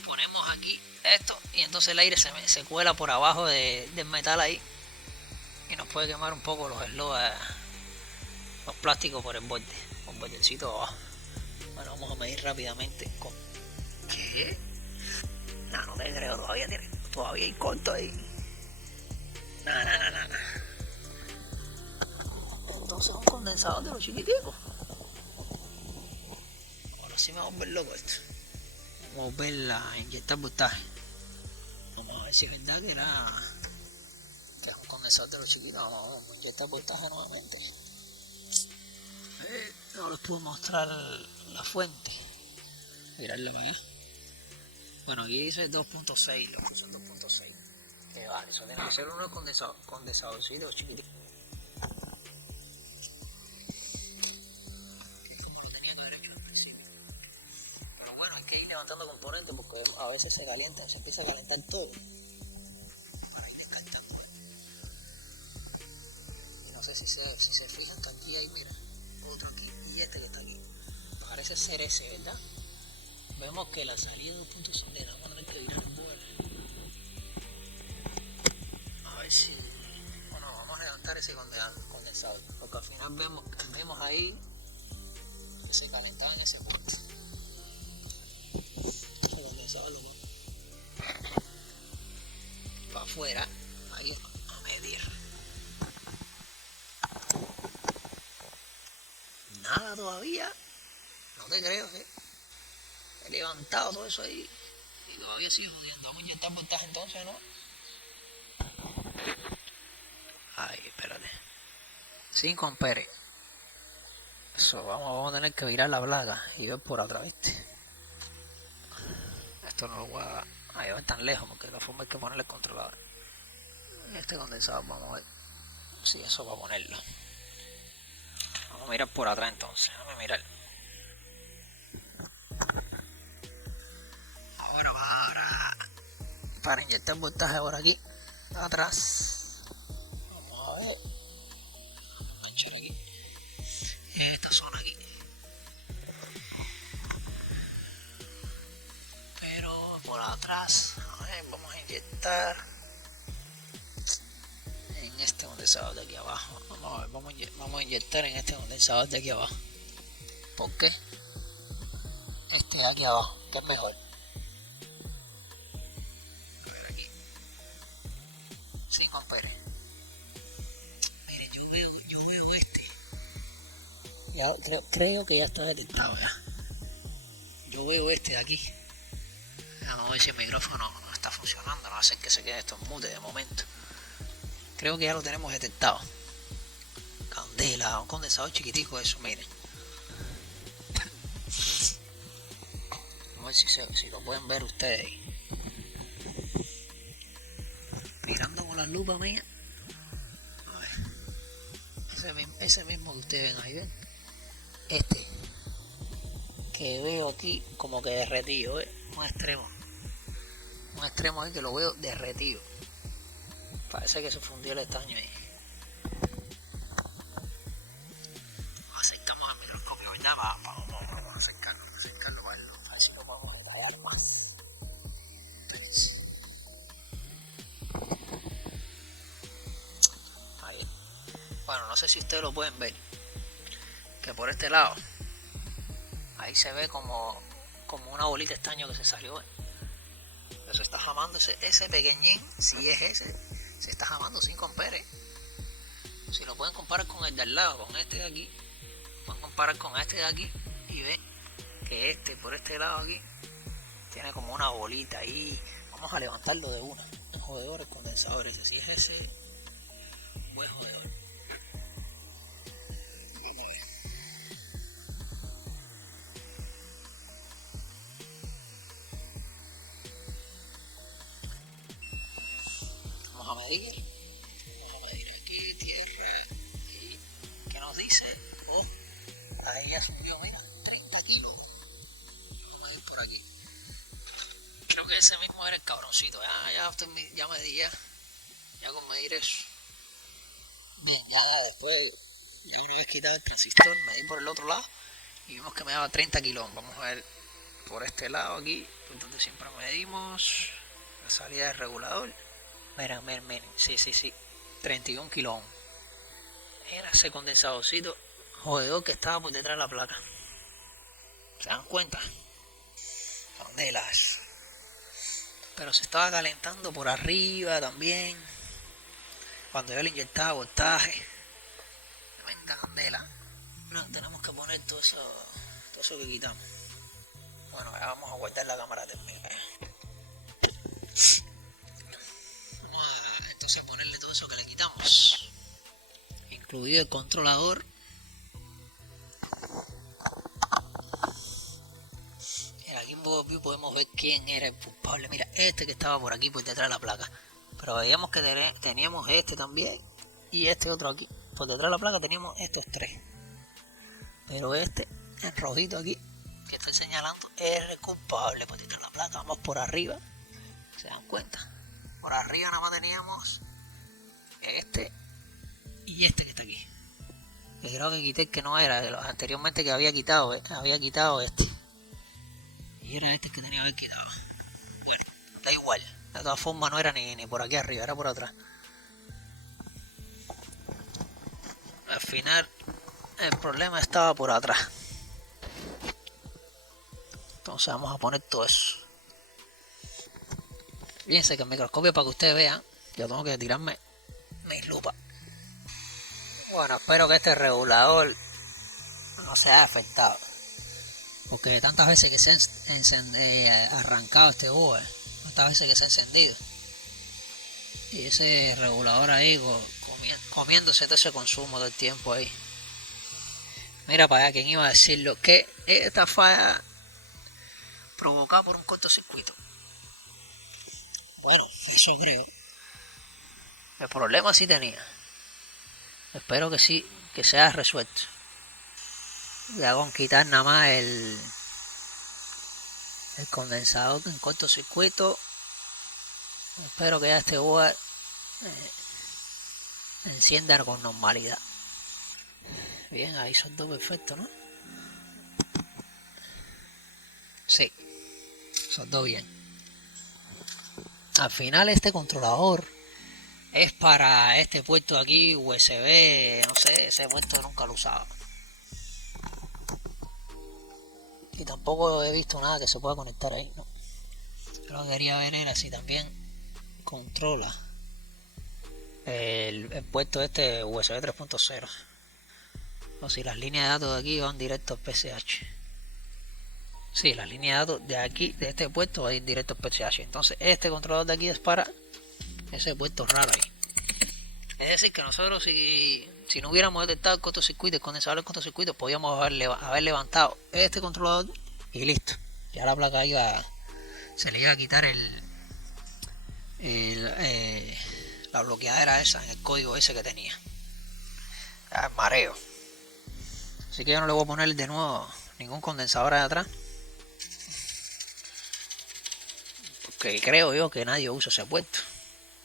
ponemos aquí esto y entonces el aire se cuela por abajo del metal ahí. Y nos puede quemar un poco los plásticos por el bordecito abajo. Bueno, vamos a medir rápidamente. ¿Qué? No te creo, todavía hay corto ahí. No. Entonces un condensador de los chiquiticos. Ahora sí me va a volver loco esto. Vamos a volver a inyectar voltaje. Vamos a ver si es verdad que es un condensador de los chiquitos. Vamos a inyectar voltaje nuevamente. No les puedo mostrar la fuente. Mirarle para allá. Bueno, aquí dice 2.6, lo puse en 2.6. Que vale, eso tiene que ser unos condensadorcitos chiquititos. Como lo tenía que haber hecho al principio. Pero bueno, hay que ir levantando componentes porque a veces se empieza a calentar todo. Para ir descartando. Y no sé si se fijan que aquí hay, mira, otro aquí y este que está aquí. Parece ser ese, ¿verdad? Vemos que la salida de 2.6 le vamos a tener que virar el vuelo. A ver si... Bueno, vamos a levantar ese condensador. Porque al final vemos ahí que se calentaba en ese punto. Ese condensador lo pongo para afuera. Ahí a medir. Nada todavía. No te creo, He levantado todo eso ahí y todavía sigue jodiendo. Vamos a inyectar voltaje entonces, ¿no? Ay, espérate. 5 amperes. Eso, vamos a tener que virar la placa y ver por atrás, ¿viste? Esto no lo voy a llevar tan lejos porque de la forma hay que ponerle el controlador. Este condensador, vamos a ver si eso va a ponerlo. Vamos a mirar por atrás entonces, vamos a mirar. para inyectar voltaje por aquí atrás. Vamos a ver, enganchar aquí en esta zona aquí, pero por atrás. A ver, vamos a inyectar en este condensador de aquí abajo. Vamos a ver, vamos a inyectar en este condensador de aquí abajo. ¿Por qué? Este de aquí abajo, que es mejor. A ver aquí, 5 amperes. Mire, yo veo este. Ya, creo que ya está detectado ya. Yo veo este de aquí. Vamos a ver si el micrófono no está funcionando. No va a hacer que se quede esto en mute de momento. Creo que ya lo tenemos detectado. Candela, un condensador chiquitico eso, miren. A ver si lo pueden ver ustedes ahí. Mirando con la lupa mía. A ver. Ese mismo que ustedes ven ahí, ven. Este que veo aquí como que derretido, un extremo ahí que lo veo derretido. Parece que se fundió el estaño ahí. Acercamos al microscopio, ¿verdad? Vamos a acercarlo a ver si lo podemos encontrar más. Ahí. Bueno, no sé si ustedes lo pueden ver, que por este lado ahí se ve como una bolita de estaño que se salió. Pero se está jamando ese pequeñín, si es ese, se está jamando 5 amperes. Si lo pueden comparar con el de al lado, con este de aquí, pueden comparar con este de aquí y ven que este por este lado aquí tiene como una bolita ahí. Vamos a levantarlo de una. El jodedor, el condensador ese, si es ese, buen jodedor. Vamos a medir aquí tierra y ¿qué nos dice? Oh, ahí ya subió, mira, 30 kilos. Vamos a medir por aquí. Creo que ese mismo era el cabroncito. Ya medí ya con medir eso. Bien, ya después, ya una vez quitado el transistor, medí por el otro lado y vimos que me daba 30 kilos. Vamos a ver por este lado aquí, por donde siempre medimos la salida del regulador. Miren, sí, 31 kilos. Era ese condensadorcito jodedor que estaba por detrás de la placa. ¿Se dan cuenta? Candelas. Pero se estaba calentando por arriba también. Cuando yo le inyectaba voltaje. Tremenda candela. No, tenemos que poner todo eso que quitamos. Bueno, ahora vamos a guardar la cámara térmica. Vamos a entonces ponerle todo eso que le quitamos, incluido el controlador. Mira, aquí en Bobo podemos ver quién era el culpable. Mira, este que estaba por aquí por detrás de la placa. Pero veíamos que teníamos este también y este otro aquí. Por detrás de la placa teníamos estos 3. Pero este, en rojito aquí, que estoy señalando, es el culpable por detrás de la placa. Vamos por arriba. ¿Se dan cuenta? Por arriba nada más teníamos este y este que está aquí. Que creo que quité el que no era, de los anteriormente que había quitado este. Y era este que tenía que haber quitado. Bueno, da igual. De todas formas no era ni por aquí arriba, era por atrás. Al final el problema estaba por atrás. Entonces vamos a poner todo eso. Fíjense que el microscopio, para que ustedes vean, yo tengo que tirarme mis lupas. Bueno, espero que este regulador no se haya afectado. Porque tantas veces que se ha arrancado este búho, tantas veces que se ha encendido. Y ese regulador ahí comiéndose todo ese consumo del tiempo ahí. Mira para allá, ¿quién iba a decirlo? Que esta falla provocada por un cortocircuito. Bueno, eso creo. El problema sí tenía. Espero que sí, que se haya resuelto. Ya con quitar nada más el condensador en cortocircuito, Espero que ya este board encienda con normalidad. Bien, ahí soldó perfecto, ¿no? Sí, soldó bien. Al final este controlador es para este puerto de aquí, USB, no sé, ese puerto nunca lo usaba. Y tampoco he visto nada que se pueda conectar ahí, ¿no? Lo que quería ver era si también controla el puerto este USB 3.0 o si las líneas de datos de aquí van directo al PCH. Sí, las líneas de datos de aquí, de este puerto, va a ir directo al PCH. Entonces este controlador de aquí es para ese puerto raro ahí. Es decir, que nosotros si no hubiéramos detectado el cortocircuito, el condensador del cortocircuito, podíamos haber levantado este controlador y listo. Ya la placa se le iba a quitar la bloqueadera esa en el código ese que tenía. El mareo. Así que yo no le voy a poner de nuevo ningún condensador de atrás, porque creo yo que nadie usa ese puerto.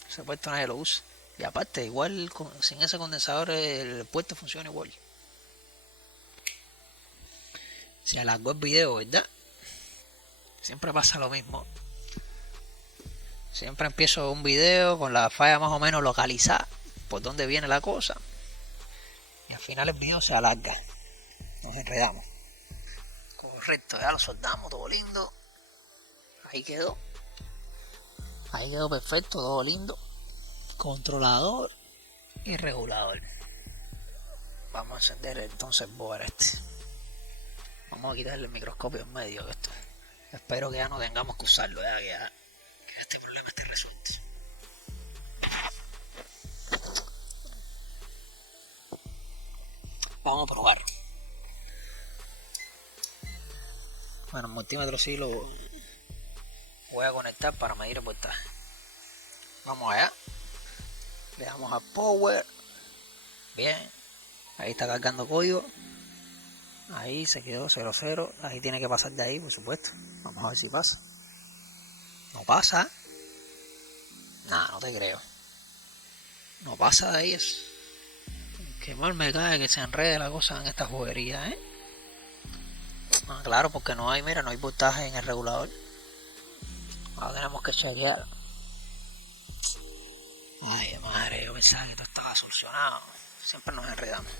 Ese puerto nadie lo usa. Y aparte, igual sin ese condensador el puerto funciona igual. Se alargó el video, ¿verdad? Siempre pasa lo mismo. Siempre empiezo un video con la falla más o menos localizada, por dónde viene la cosa. Y al final el video se alarga. Nos enredamos. Correcto, ya lo soldamos, todo lindo. Ahí quedó. Ahí quedó perfecto, todo lindo. Controlador y regulador. Vamos a encender entonces el board este. Vamos a quitarle el microscopio en medio de esto. Espero que ya no tengamos que usarlo, que este problema esté resuelto. Vamos a probar. Bueno, el multímetro sí lo voy a conectar para medir el voltaje. Vamos allá. Le damos a power. Bien. Ahí está cargando código. Ahí se quedó 00. Ahí tiene que pasar de ahí, por supuesto. Vamos a ver si pasa. No pasa. Nah, no te creo. No pasa de ahí eso. Qué mal me cae que se enrede la cosa en esta juguería, ¿eh? Ah, claro, porque no hay, mira, no hay voltaje en el regulador. Ahora tenemos que chequear. Ay, madre, yo pensaba que esto estaba solucionado. Siempre nos enredamos.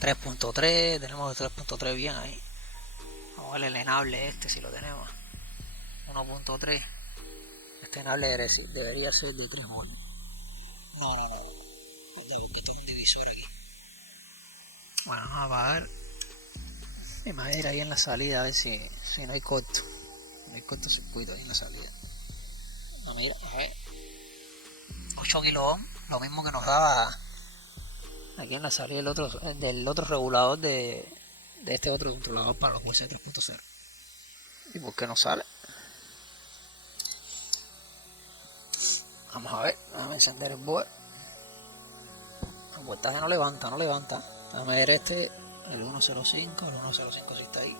3.3, tenemos el 3.3 bien ahí. Vamos a ver el enable este si lo tenemos. 1.3. Este enable debería ser de 3 volts. No. Porque tengo un divisor aquí. Bueno, vamos a apagar mi madera ahí en la salida a ver si no hay corto. No hay cortocircuito ahí en la salida. No, mira, a ver. 8 kilo ohm, lo mismo que nos daba aquí en la salida del otro regulador de este otro controlador para los USB 3.0. ¿Y por qué no sale? Vamos a ver, vamos a encender el board. El voltaje no levanta. Vamos a ver el 105, el 105 sí está ahí.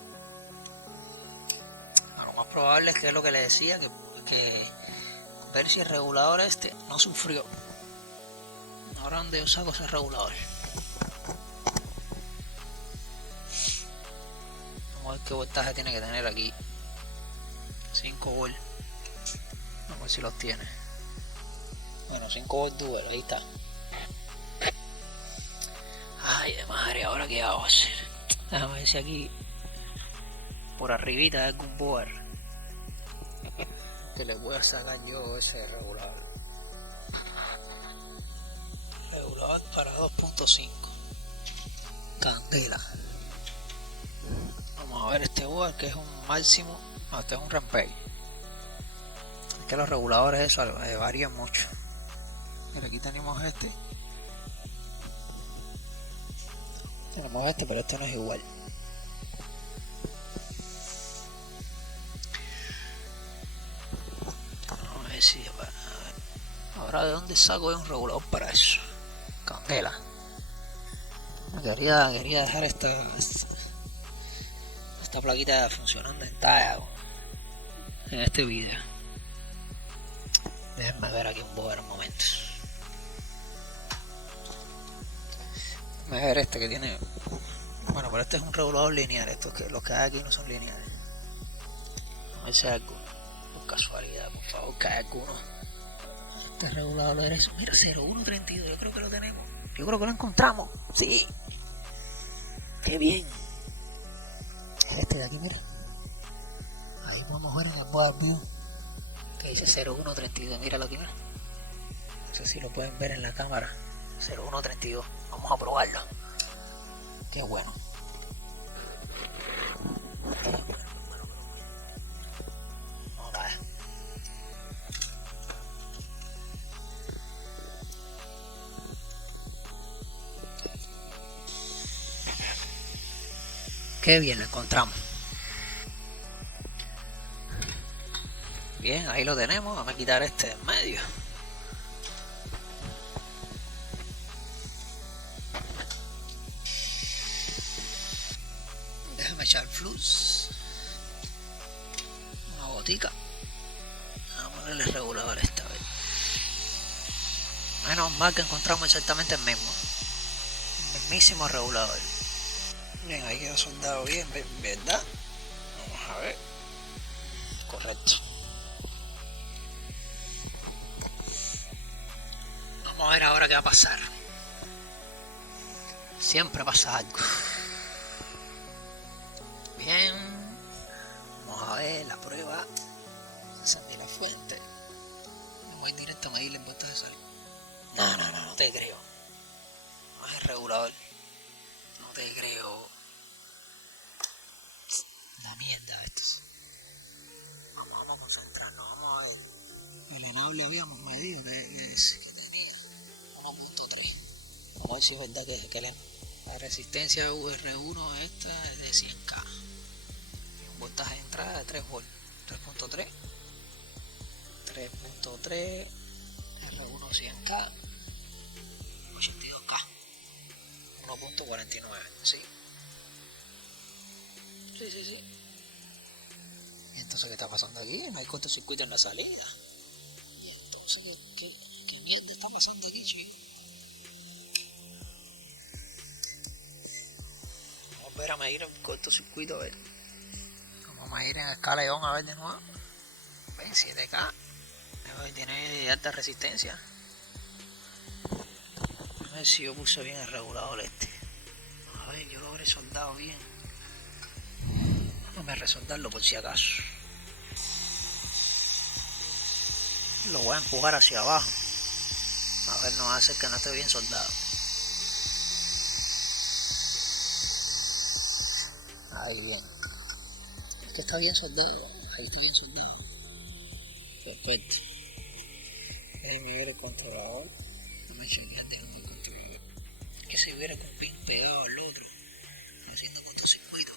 Lo más probable es que es lo que le decía, que ver si el regulador este no sufrió. Ahora donde yo saco ese regulador. Vamos a ver qué voltaje tiene que tener aquí. 5 volts. Vamos a ver si los tiene. Bueno, 5 volts dual, ahí está. Ay, de madre, ¿ahora qué hago a hacer? Déjame ver si aquí por arribita hay algún board que le voy a sacar yo ese regulador. Regulador para 2.5 candela. Vamos a ver este board que es un máximo. No, este es un rampage. Es que los reguladores eso varían mucho. Mira, aquí tenemos este, pero este no es igual. Vamos a ver si ahora de dónde saco un regulador para eso. Candela. Quería dejar esta plaquita funcionando en talla en este video. Déjenme ver aquí un buen momento. Déjenme ver este que tiene... Bueno, pero este es un regulador lineal. Los que hay aquí no son lineales. A ver si hay alguno. Por casualidad, por favor, que hay alguno. Este regulador de eso. Mira, 0132. Yo creo que lo tenemos. Yo creo que lo encontramos. Sí. Qué bien. Este de aquí, mira. Ahí podemos ver en el Board View que dice 0132. Míralo aquí, mira. No sé si lo pueden ver en la cámara. 0132. Vamos a probarlo. Qué bueno. Vamos a ver. Qué bien, lo encontramos. Bien, ahí lo tenemos. Vamos a quitar este en medio. Déjame echar flux. Una gotica. Vamos a ponerle el regulador esta vez. Menos mal que encontramos exactamente el mismo. El mismísimo regulador. Bien, ahí quedó soldado bien, ¿verdad? Vamos a ver. Correcto. Vamos a ver ahora qué va a pasar. Siempre pasa algo. Bien. Vamos a ver la prueba. Encendí la fuente. Me voy directo a medirle el voltaje de sal. No te creo. No es el regulador. No te creo. La mierda estos. Vamos a concentrarnos, vamos a ver. El honor lo habíamos medido, que tenía 1.3. Vamos a ver si es verdad que la resistencia UR1 esta es de 100K. Un voltaje de entrada de 3 volts. 3.3. 3.3. R1 100K. 82K. 1.49. Sí. Sí. ¿Y entonces qué está pasando aquí? No hay cortocircuito en la salida. ¿Y entonces qué mierda está pasando aquí, chicos? Vamos a volver a medir el cortocircuito, a ver. Vamos a medir en escala de Ohm, a ver de nuevo. Ven, 7K. Tiene alta resistencia. A ver si yo puse bien el regulador este. A ver, yo lo habré soldado bien. Déjame resoldarlo por si acaso. Lo voy a empujar hacia abajo. A ver, no va a hacer que no esté bien soldado. Ahí bien. Es que está bien soldado. Ahí está bien soldado. Perfecto. Déjame ver el controlador. Déjame chequear de el controlador. Es que si hubiera con pin pegado al otro, haciendo cortocircuito,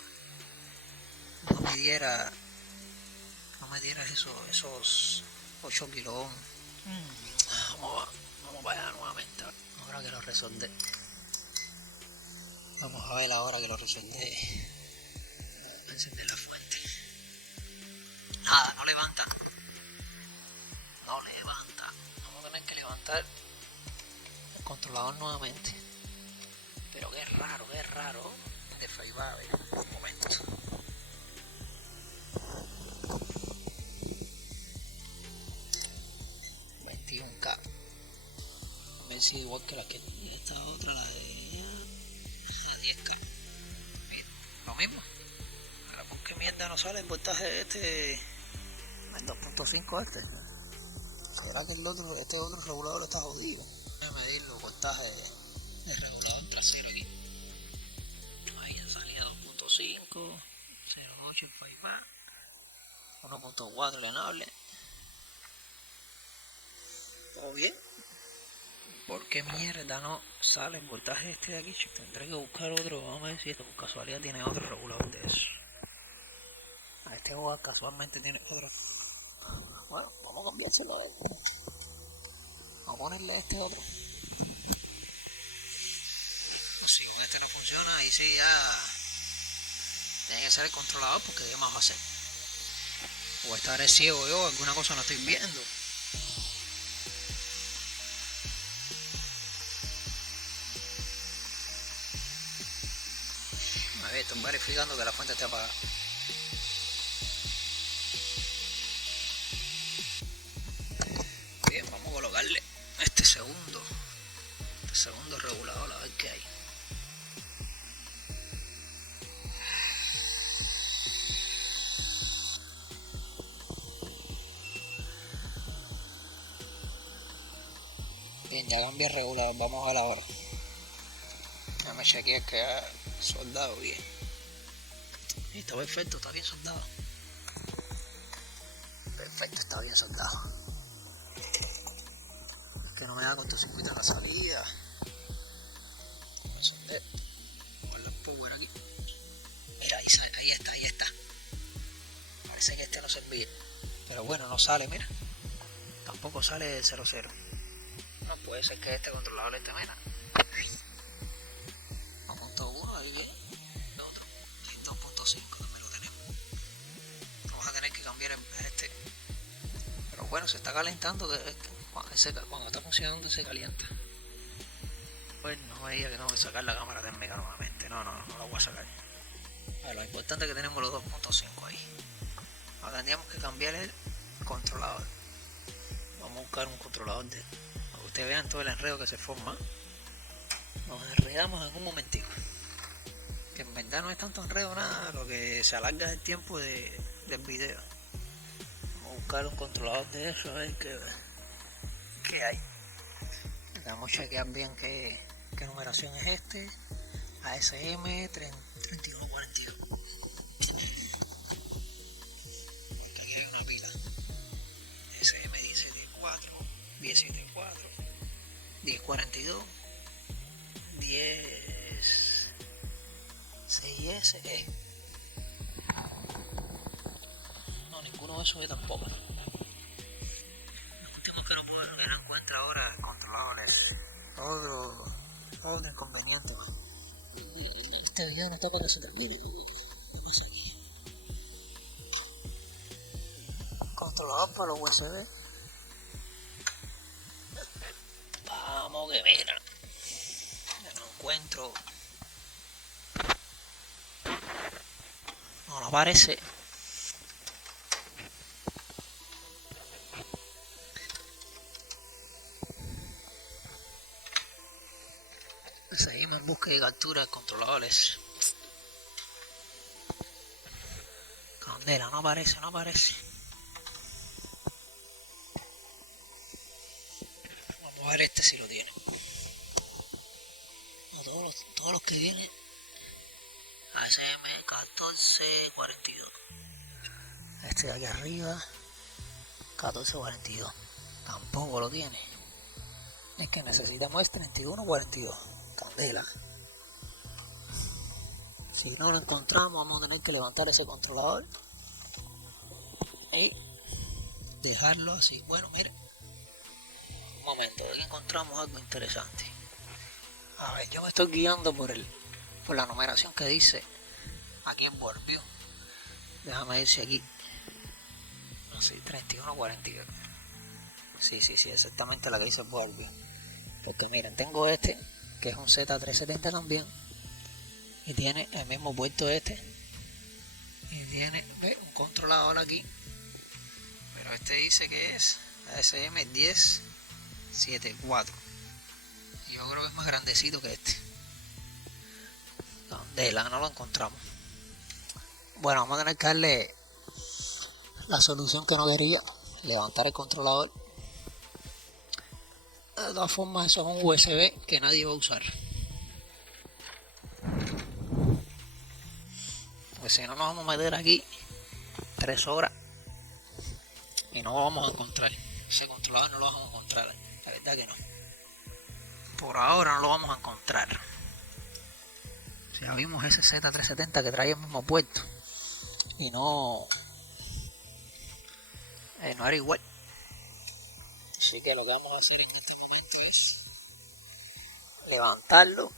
no me diera esos 8 kilo ohm. Vamos para allá nuevamente. Ahora que lo resolvé. Vamos a ver ahora que lo resolvé. Voy a encender la fuente. Nada, no levanta. Vamos a tener que levantar el controlador nuevamente. Pero qué raro. De Faiba, a ver, un momento. $21K. A ver si igual que esta otra, la de 10K. Bien, lo mismo. Ahora, ¿por qué mierda no sale el voltaje este? El 2.5 este. ¿Será que este otro regulador está jodido? Voy a medir los voltajes del regulador trasero aquí. Ahí ya salía 2.5, 0.8 el Faiba, 1.4 el enable. ¿Todo bien? ¿Por qué mierda no sale el voltaje este de aquí? Tendré que buscar otro. Vamos a ver si esto por casualidad tiene otro regulador de eso. A este board casualmente tiene otro. Bueno, vamos a cambiárselo a él. Vamos a ponerle este otro. Si este no funciona, ahí sí ya tiene que ser el controlador, porque ¿qué más va a hacer? O estaré ciego yo, alguna cosa no estoy viendo. estoy verificando que la fuente esté apagada. Bien, vamos a colocarle este segundo regulador a ver qué hay. Bien, ya cambié el regulador, vamos a ver ahora. Déjame chequear que ha soldado bien. Está perfecto, está bien soldado. Perfecto, está bien soldado. Es que no me da cortocircuito en la salida. Vamos a soldar. Con la power aquí. Mira, ahí está. Parece que este no servía. Pero bueno, no sale, mira. Tampoco sale el 00. No puede ser que este controlador esté mena. Punto 1, ahí bien. El otro. Ahí 2.5 también lo tenemos. Vamos a tener que cambiar este. Pero bueno, se está calentando. Cuando está funcionando se calienta. Pues no veía que tengo que sacar la cámara térmica nuevamente. No la voy a sacar. A ver, lo importante es que tenemos los 2.5 ahí. Ahora tendríamos que cambiar el controlador. Vamos a buscar un controlador de... Para que ustedes vean todo el enredo que se forma. Nos enredamos en un momentico. Que en verdad no es tanto enredo nada, lo que se alarga el tiempo del video. Vamos a buscar un controlador de eso, a ver qué hay. Vamos a chequear bien qué numeración es este. ASM 3142. Aquí hay una pila. ASM 1074, 1074, 1042, 6SE. No, ninguno de esos es tampoco. Los últimos que no encuentra ahora controladores. Todo inconveniente. Este video no está para que se termine. No sé qué. Controlador para los USB. Vamos que mira. Ya no encuentro. No aparece. Seguimos en busca de captura de controladores. Candela, no aparece. Vamos a ver este si lo tiene. No, todos los que vienen. ASM 1442. Este de aquí arriba 1442. Tampoco lo tiene. Es que necesitamos este 3142. Candela. Si no lo encontramos, vamos a tener que levantar ese controlador y dejarlo así. Bueno, mire, un momento, aquí encontramos algo interesante. A ver, yo me estoy guiando por la numeración que dice aquí en WorldView. Déjame ver si aquí. No sé, 3142. Sí, exactamente la que dice WorldView. Porque miren, tengo este que es un Z370 también. Y tiene el mismo puerto este. Y tiene un controlador aquí. Pero este dice que es ASM 1074. Y yo creo que es más grandecito que este. Candela, no lo encontramos. Bueno, vamos a tener que darle la solución que no quería. Levantar el controlador. De todas formas, eso es un USB que nadie va a usar. Pues si no, nos vamos a meter aquí 3 horas y no lo vamos a encontrar. Ese controlador no lo vamos a encontrar. La verdad que no. Por ahora no lo vamos a encontrar. Si ya vimos ese Z370 que trae el mismo puerto y no era igual. Así que lo que vamos a hacer en este momento es levantarlo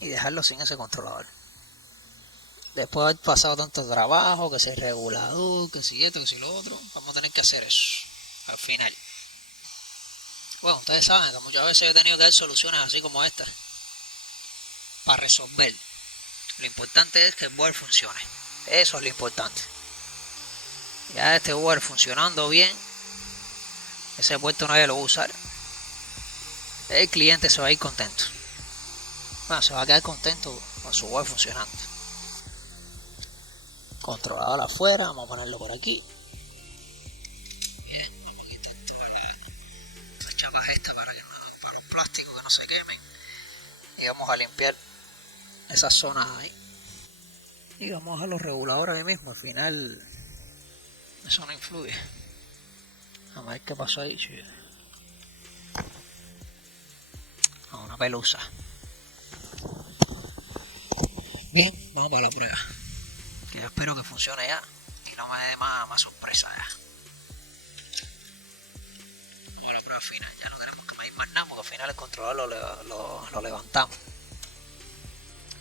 y dejarlo sin ese controlador. Después de haber pasado tanto trabajo, que si el regulador, que si esto, que si lo otro, vamos a tener que hacer eso al final. Bueno, ustedes saben que muchas veces he tenido que dar soluciones así como esta para resolver. Lo importante es que el board funcione. Eso es lo importante. Ya este board funcionando bien, ese puerto nadie lo va a usar. El cliente se va a ir contento. Bueno, se va a quedar contento con su board funcionando. Controlador afuera, vamos a ponerlo por aquí. Bien, vamos a quitar todas las chapas estas para los plásticos que no se quemen. Y vamos a limpiar esas zonas ahí. Y vamos a los reguladores ahí mismo. Al final eso no influye. A ver qué pasó ahí, chido. Una pelusa. Bien, vamos para la prueba. Que yo espero que funcione ya y no me dé más sorpresa ya. Vamos a la prueba final. Ya no tenemos que medir más nada porque al final el controlador lo levantamos.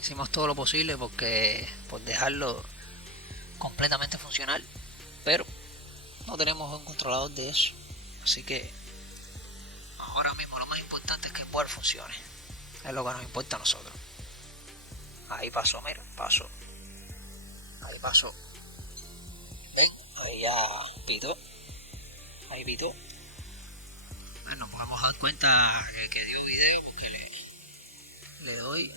Hicimos todo lo posible por dejarlo completamente funcional, pero no tenemos un controlador de eso, así que ahora mismo lo más importante es que el board funcione, es lo que nos importa a nosotros. Ahí pasó, mira, pasó, ahí pasó, ven, ahí ya pitó, ahí pitó. Bueno, nos podemos dar cuenta que dio video porque le doy,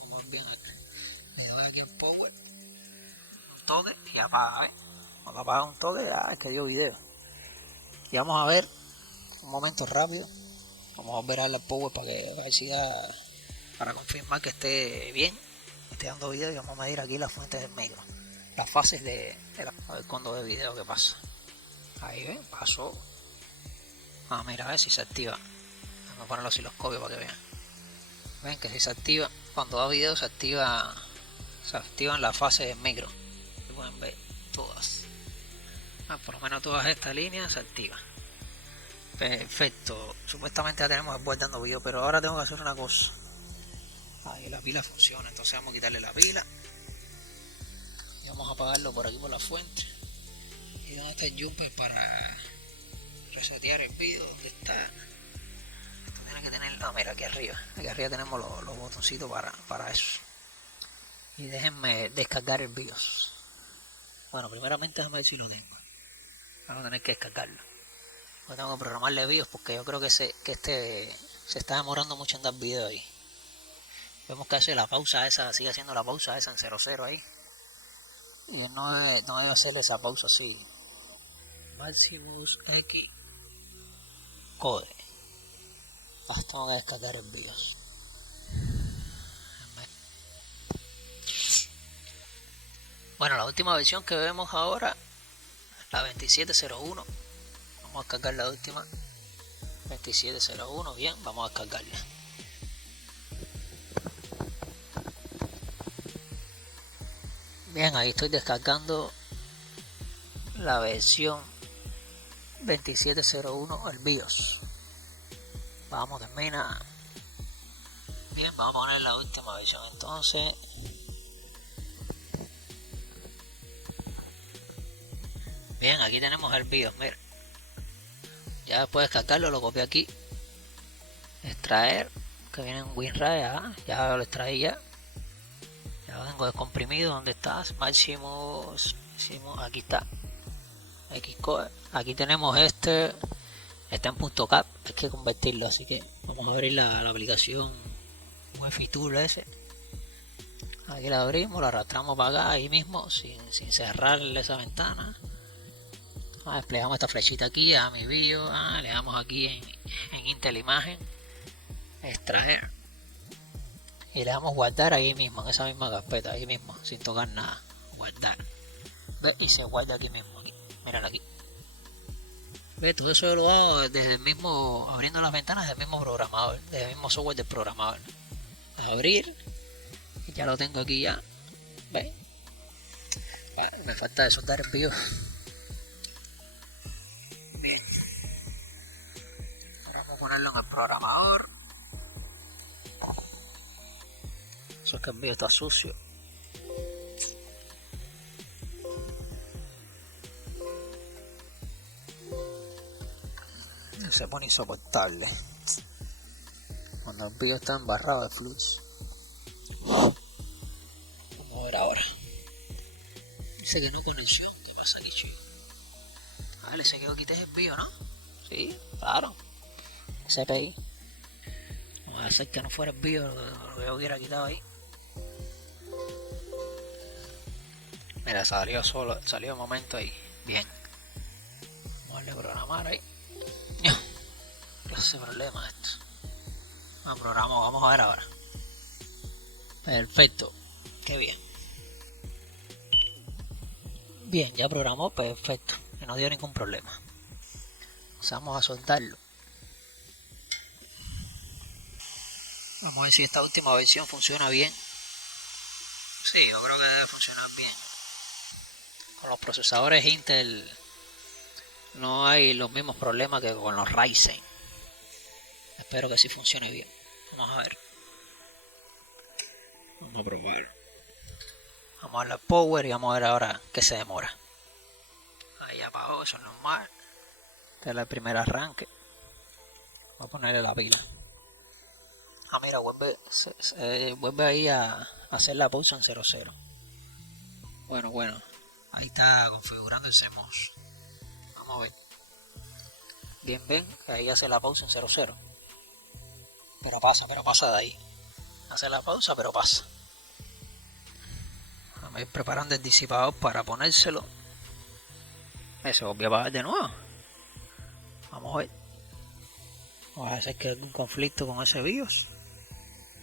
vamos bien aquí, le doy aquí en power, un toque y apaga, ¿ves? Cuando apaga un toque ya es que dio video. Y vamos a ver un momento rápido, vamos a volver a darle al power para que siga, para confirmar que esté bien, esté dando video. Y vamos a medir aquí las fuentes del micro, las fases a ver cuando ve video que pasa. Ahí ven, pasó. Mira, a ver si se activa. Vamos a poner los osciloscopios para que vean. Ven que si se activa, cuando da video se activan las fases del micro. Pueden ver todas. Por lo menos todas estas líneas se activan. Perfecto. Supuestamente ya tenemos el board dando video, pero ahora tengo que hacer una cosa. Ahí la pila funciona, entonces vamos a quitarle la pila. Y vamos a apagarlo por aquí por la fuente. Y donde está el jumper para resetear el video, donde está. Esto tiene que tener, mira, aquí arriba. Aquí arriba tenemos los botoncitos para eso. Y déjenme descargar el BIOS. Bueno, primeramente déjame ver si lo tengo. Vamos a tener que descargarlo. Yo tengo que programarle BIOS porque yo creo que este se está demorando mucho en dar video ahí. Vemos que hace la pausa esa, sigue haciendo la pausa esa en 00 ahí. Y no debe hacerle esa pausa así. Maximus X Code. Tengo que descargar el BIOS. Bueno, la última versión que vemos ahora, la 2701. Vamos a descargar la última 2701. Bien, vamos a descargarla. Bien, ahí estoy descargando la versión 2701, el BIOS. Vamos, termina. Bien, vamos a poner la última versión entonces. Bien, aquí tenemos el BIOS, mira. Ya después de descargarlo, lo copié aquí. Extraer, que viene en WinRAR, ya lo extraí ya. Ya lo tengo descomprimido. ¿Dónde estás? Maximus, aquí está. Xcode. Aquí tenemos está en .cap, hay que convertirlo, así que vamos a abrir la aplicación UEFI Tool ese. Aquí la abrimos, la arrastramos para acá, ahí mismo, sin cerrar esa ventana. Desplegamos esta flechita aquí a mi BIOS, le damos aquí en Intel Imagen, extraer, y le damos guardar ahí mismo, en esa misma carpeta, ahí mismo, sin tocar nada, guardar. ¿Ves? Y se guarda aquí mismo, aquí. Míralo aquí. ¿Ves? Todo eso lo hago desde el mismo, abriendo las ventanas del mismo programador, desde el mismo software del programador. Abrir, y ya lo tengo aquí ya. ¿Ves? Vale, me falta de soldar el BIOS. Bien. Ahora vamos a ponerlo en el programador. Eso es que el BIOS está sucio. Se pone insoportable cuando el BIOS está embarrado de flujo. Dice que no conexión. ¿Qué pasa aquí, chico? Vale, ese que quites el BIOS, ¿no? Sí, claro. SPI. Vamos a hacer que no fuera el BIOS lo que yo hubiera quitado ahí. Mira, salió el momento ahí. Bien. Vamos a darle a programar ahí. ¿Qué es ese problema esto? Vamos a ver ahora. Perfecto. Qué bien. Bien, ya programó, perfecto. Que no dio ningún problema. Entonces vamos a soltarlo. Vamos a ver si esta última versión funciona bien. Sí, yo creo que debe funcionar bien. Con los procesadores Intel no hay los mismos problemas que con los Ryzen. Espero que sí funcione bien. Vamos a ver. Vamos a probar. Vamos a darle al power y vamos a ver ahora qué se demora. Ahí apagó, eso es normal. Este es el primer arranque. Voy a ponerle la pila. Ah, mira, vuelve ahí a hacer la pausa en 00. Bueno. Ahí está configurando el CMOS. Vamos a ver. Bien, ven, que ahí hace la pausa en 00. Pero pasa de ahí. Hace la pausa, pero pasa. Vamos a ir preparando el disipador para ponérselo. Se volvió a apagar de nuevo. Vamos a ver. Vamos a hacer que hay algún conflicto con ese BIOS.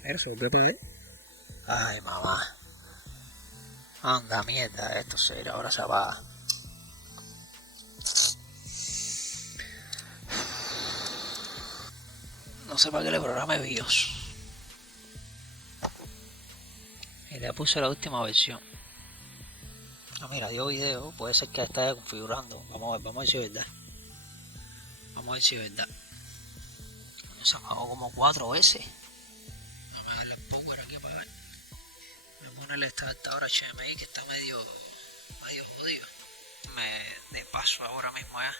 Se volvió a apagar. Ay, mamá. Anda, mierda, esto será, ahora se apaga. No sé para qué le programe BIOS. Y le puse la última versión. Ah, mira, dio video, puede ser que esté configurando. Vamos a ver si es verdad. Se apagó como 4 veces. Vamos a darle el power aquí a apagar. Voy a ponerle esta adaptadora HDMI que está medio jodido. De paso ahora mismo ya.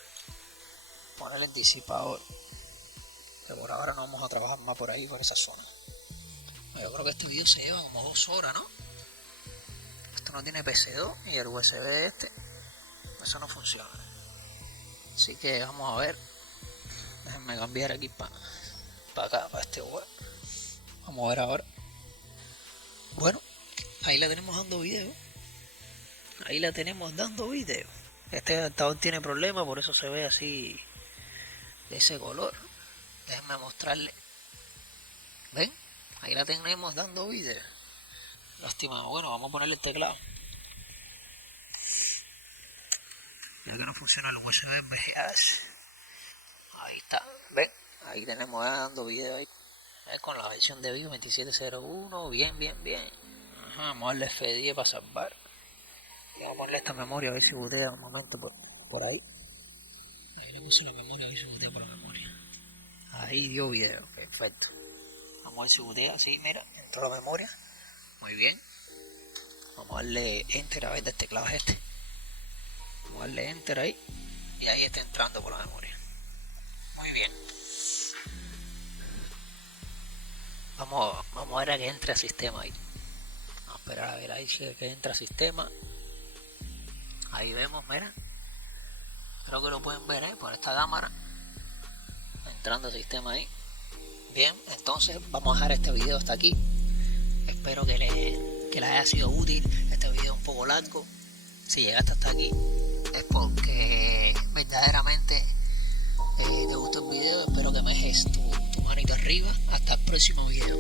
Ponerle el disipador. Que por ahora no vamos a trabajar más por ahí, por esa zona. Yo creo que este video se lleva como 2 horas, ¿no? Esto no tiene PC2 y el USB eso no funciona. Así que vamos a ver. Déjenme cambiar aquí para acá, para este web. Vamos a ver ahora. Bueno, ahí la tenemos dando video. Este adaptador tiene problemas, por eso se ve así de ese color. Déjenme mostrarle. ¿Ven? Ahí la tenemos dando video. Lástima. Bueno, vamos a ponerle el teclado. Ya que no funciona el USB. Ahí está. ¿Ven? Ahí tenemos dando video ahí. Con la versión de BIOS 2701. Bien. Ajá, vamos a darle F10 para salvar. Y vamos a ponerle esta memoria a ver si bootea un momento por ahí. Ahí le puse la memoria a ver si bootea por la memoria. Ahí dio video, perfecto. Vamos a ver si bootea, sí, mira, entró la memoria. Muy bien. Vamos a darle enter a ver del teclado es este. Vamos a darle enter ahí. Y ahí está entrando por la memoria. Muy bien. Vamos a ver a que entre al sistema ahí. Vamos a esperar a ver ahí que entra al sistema. Ahí vemos, mira. Creo que lo pueden ver, por esta cámara. Entrando al sistema ahí. Bien, entonces vamos a dejar este video hasta aquí. Espero que les haya sido útil. Este video es un poco largo. Si llegaste hasta aquí es porque verdaderamente te gustó el video. Espero que me dejes tu manito arriba. Hasta el próximo video.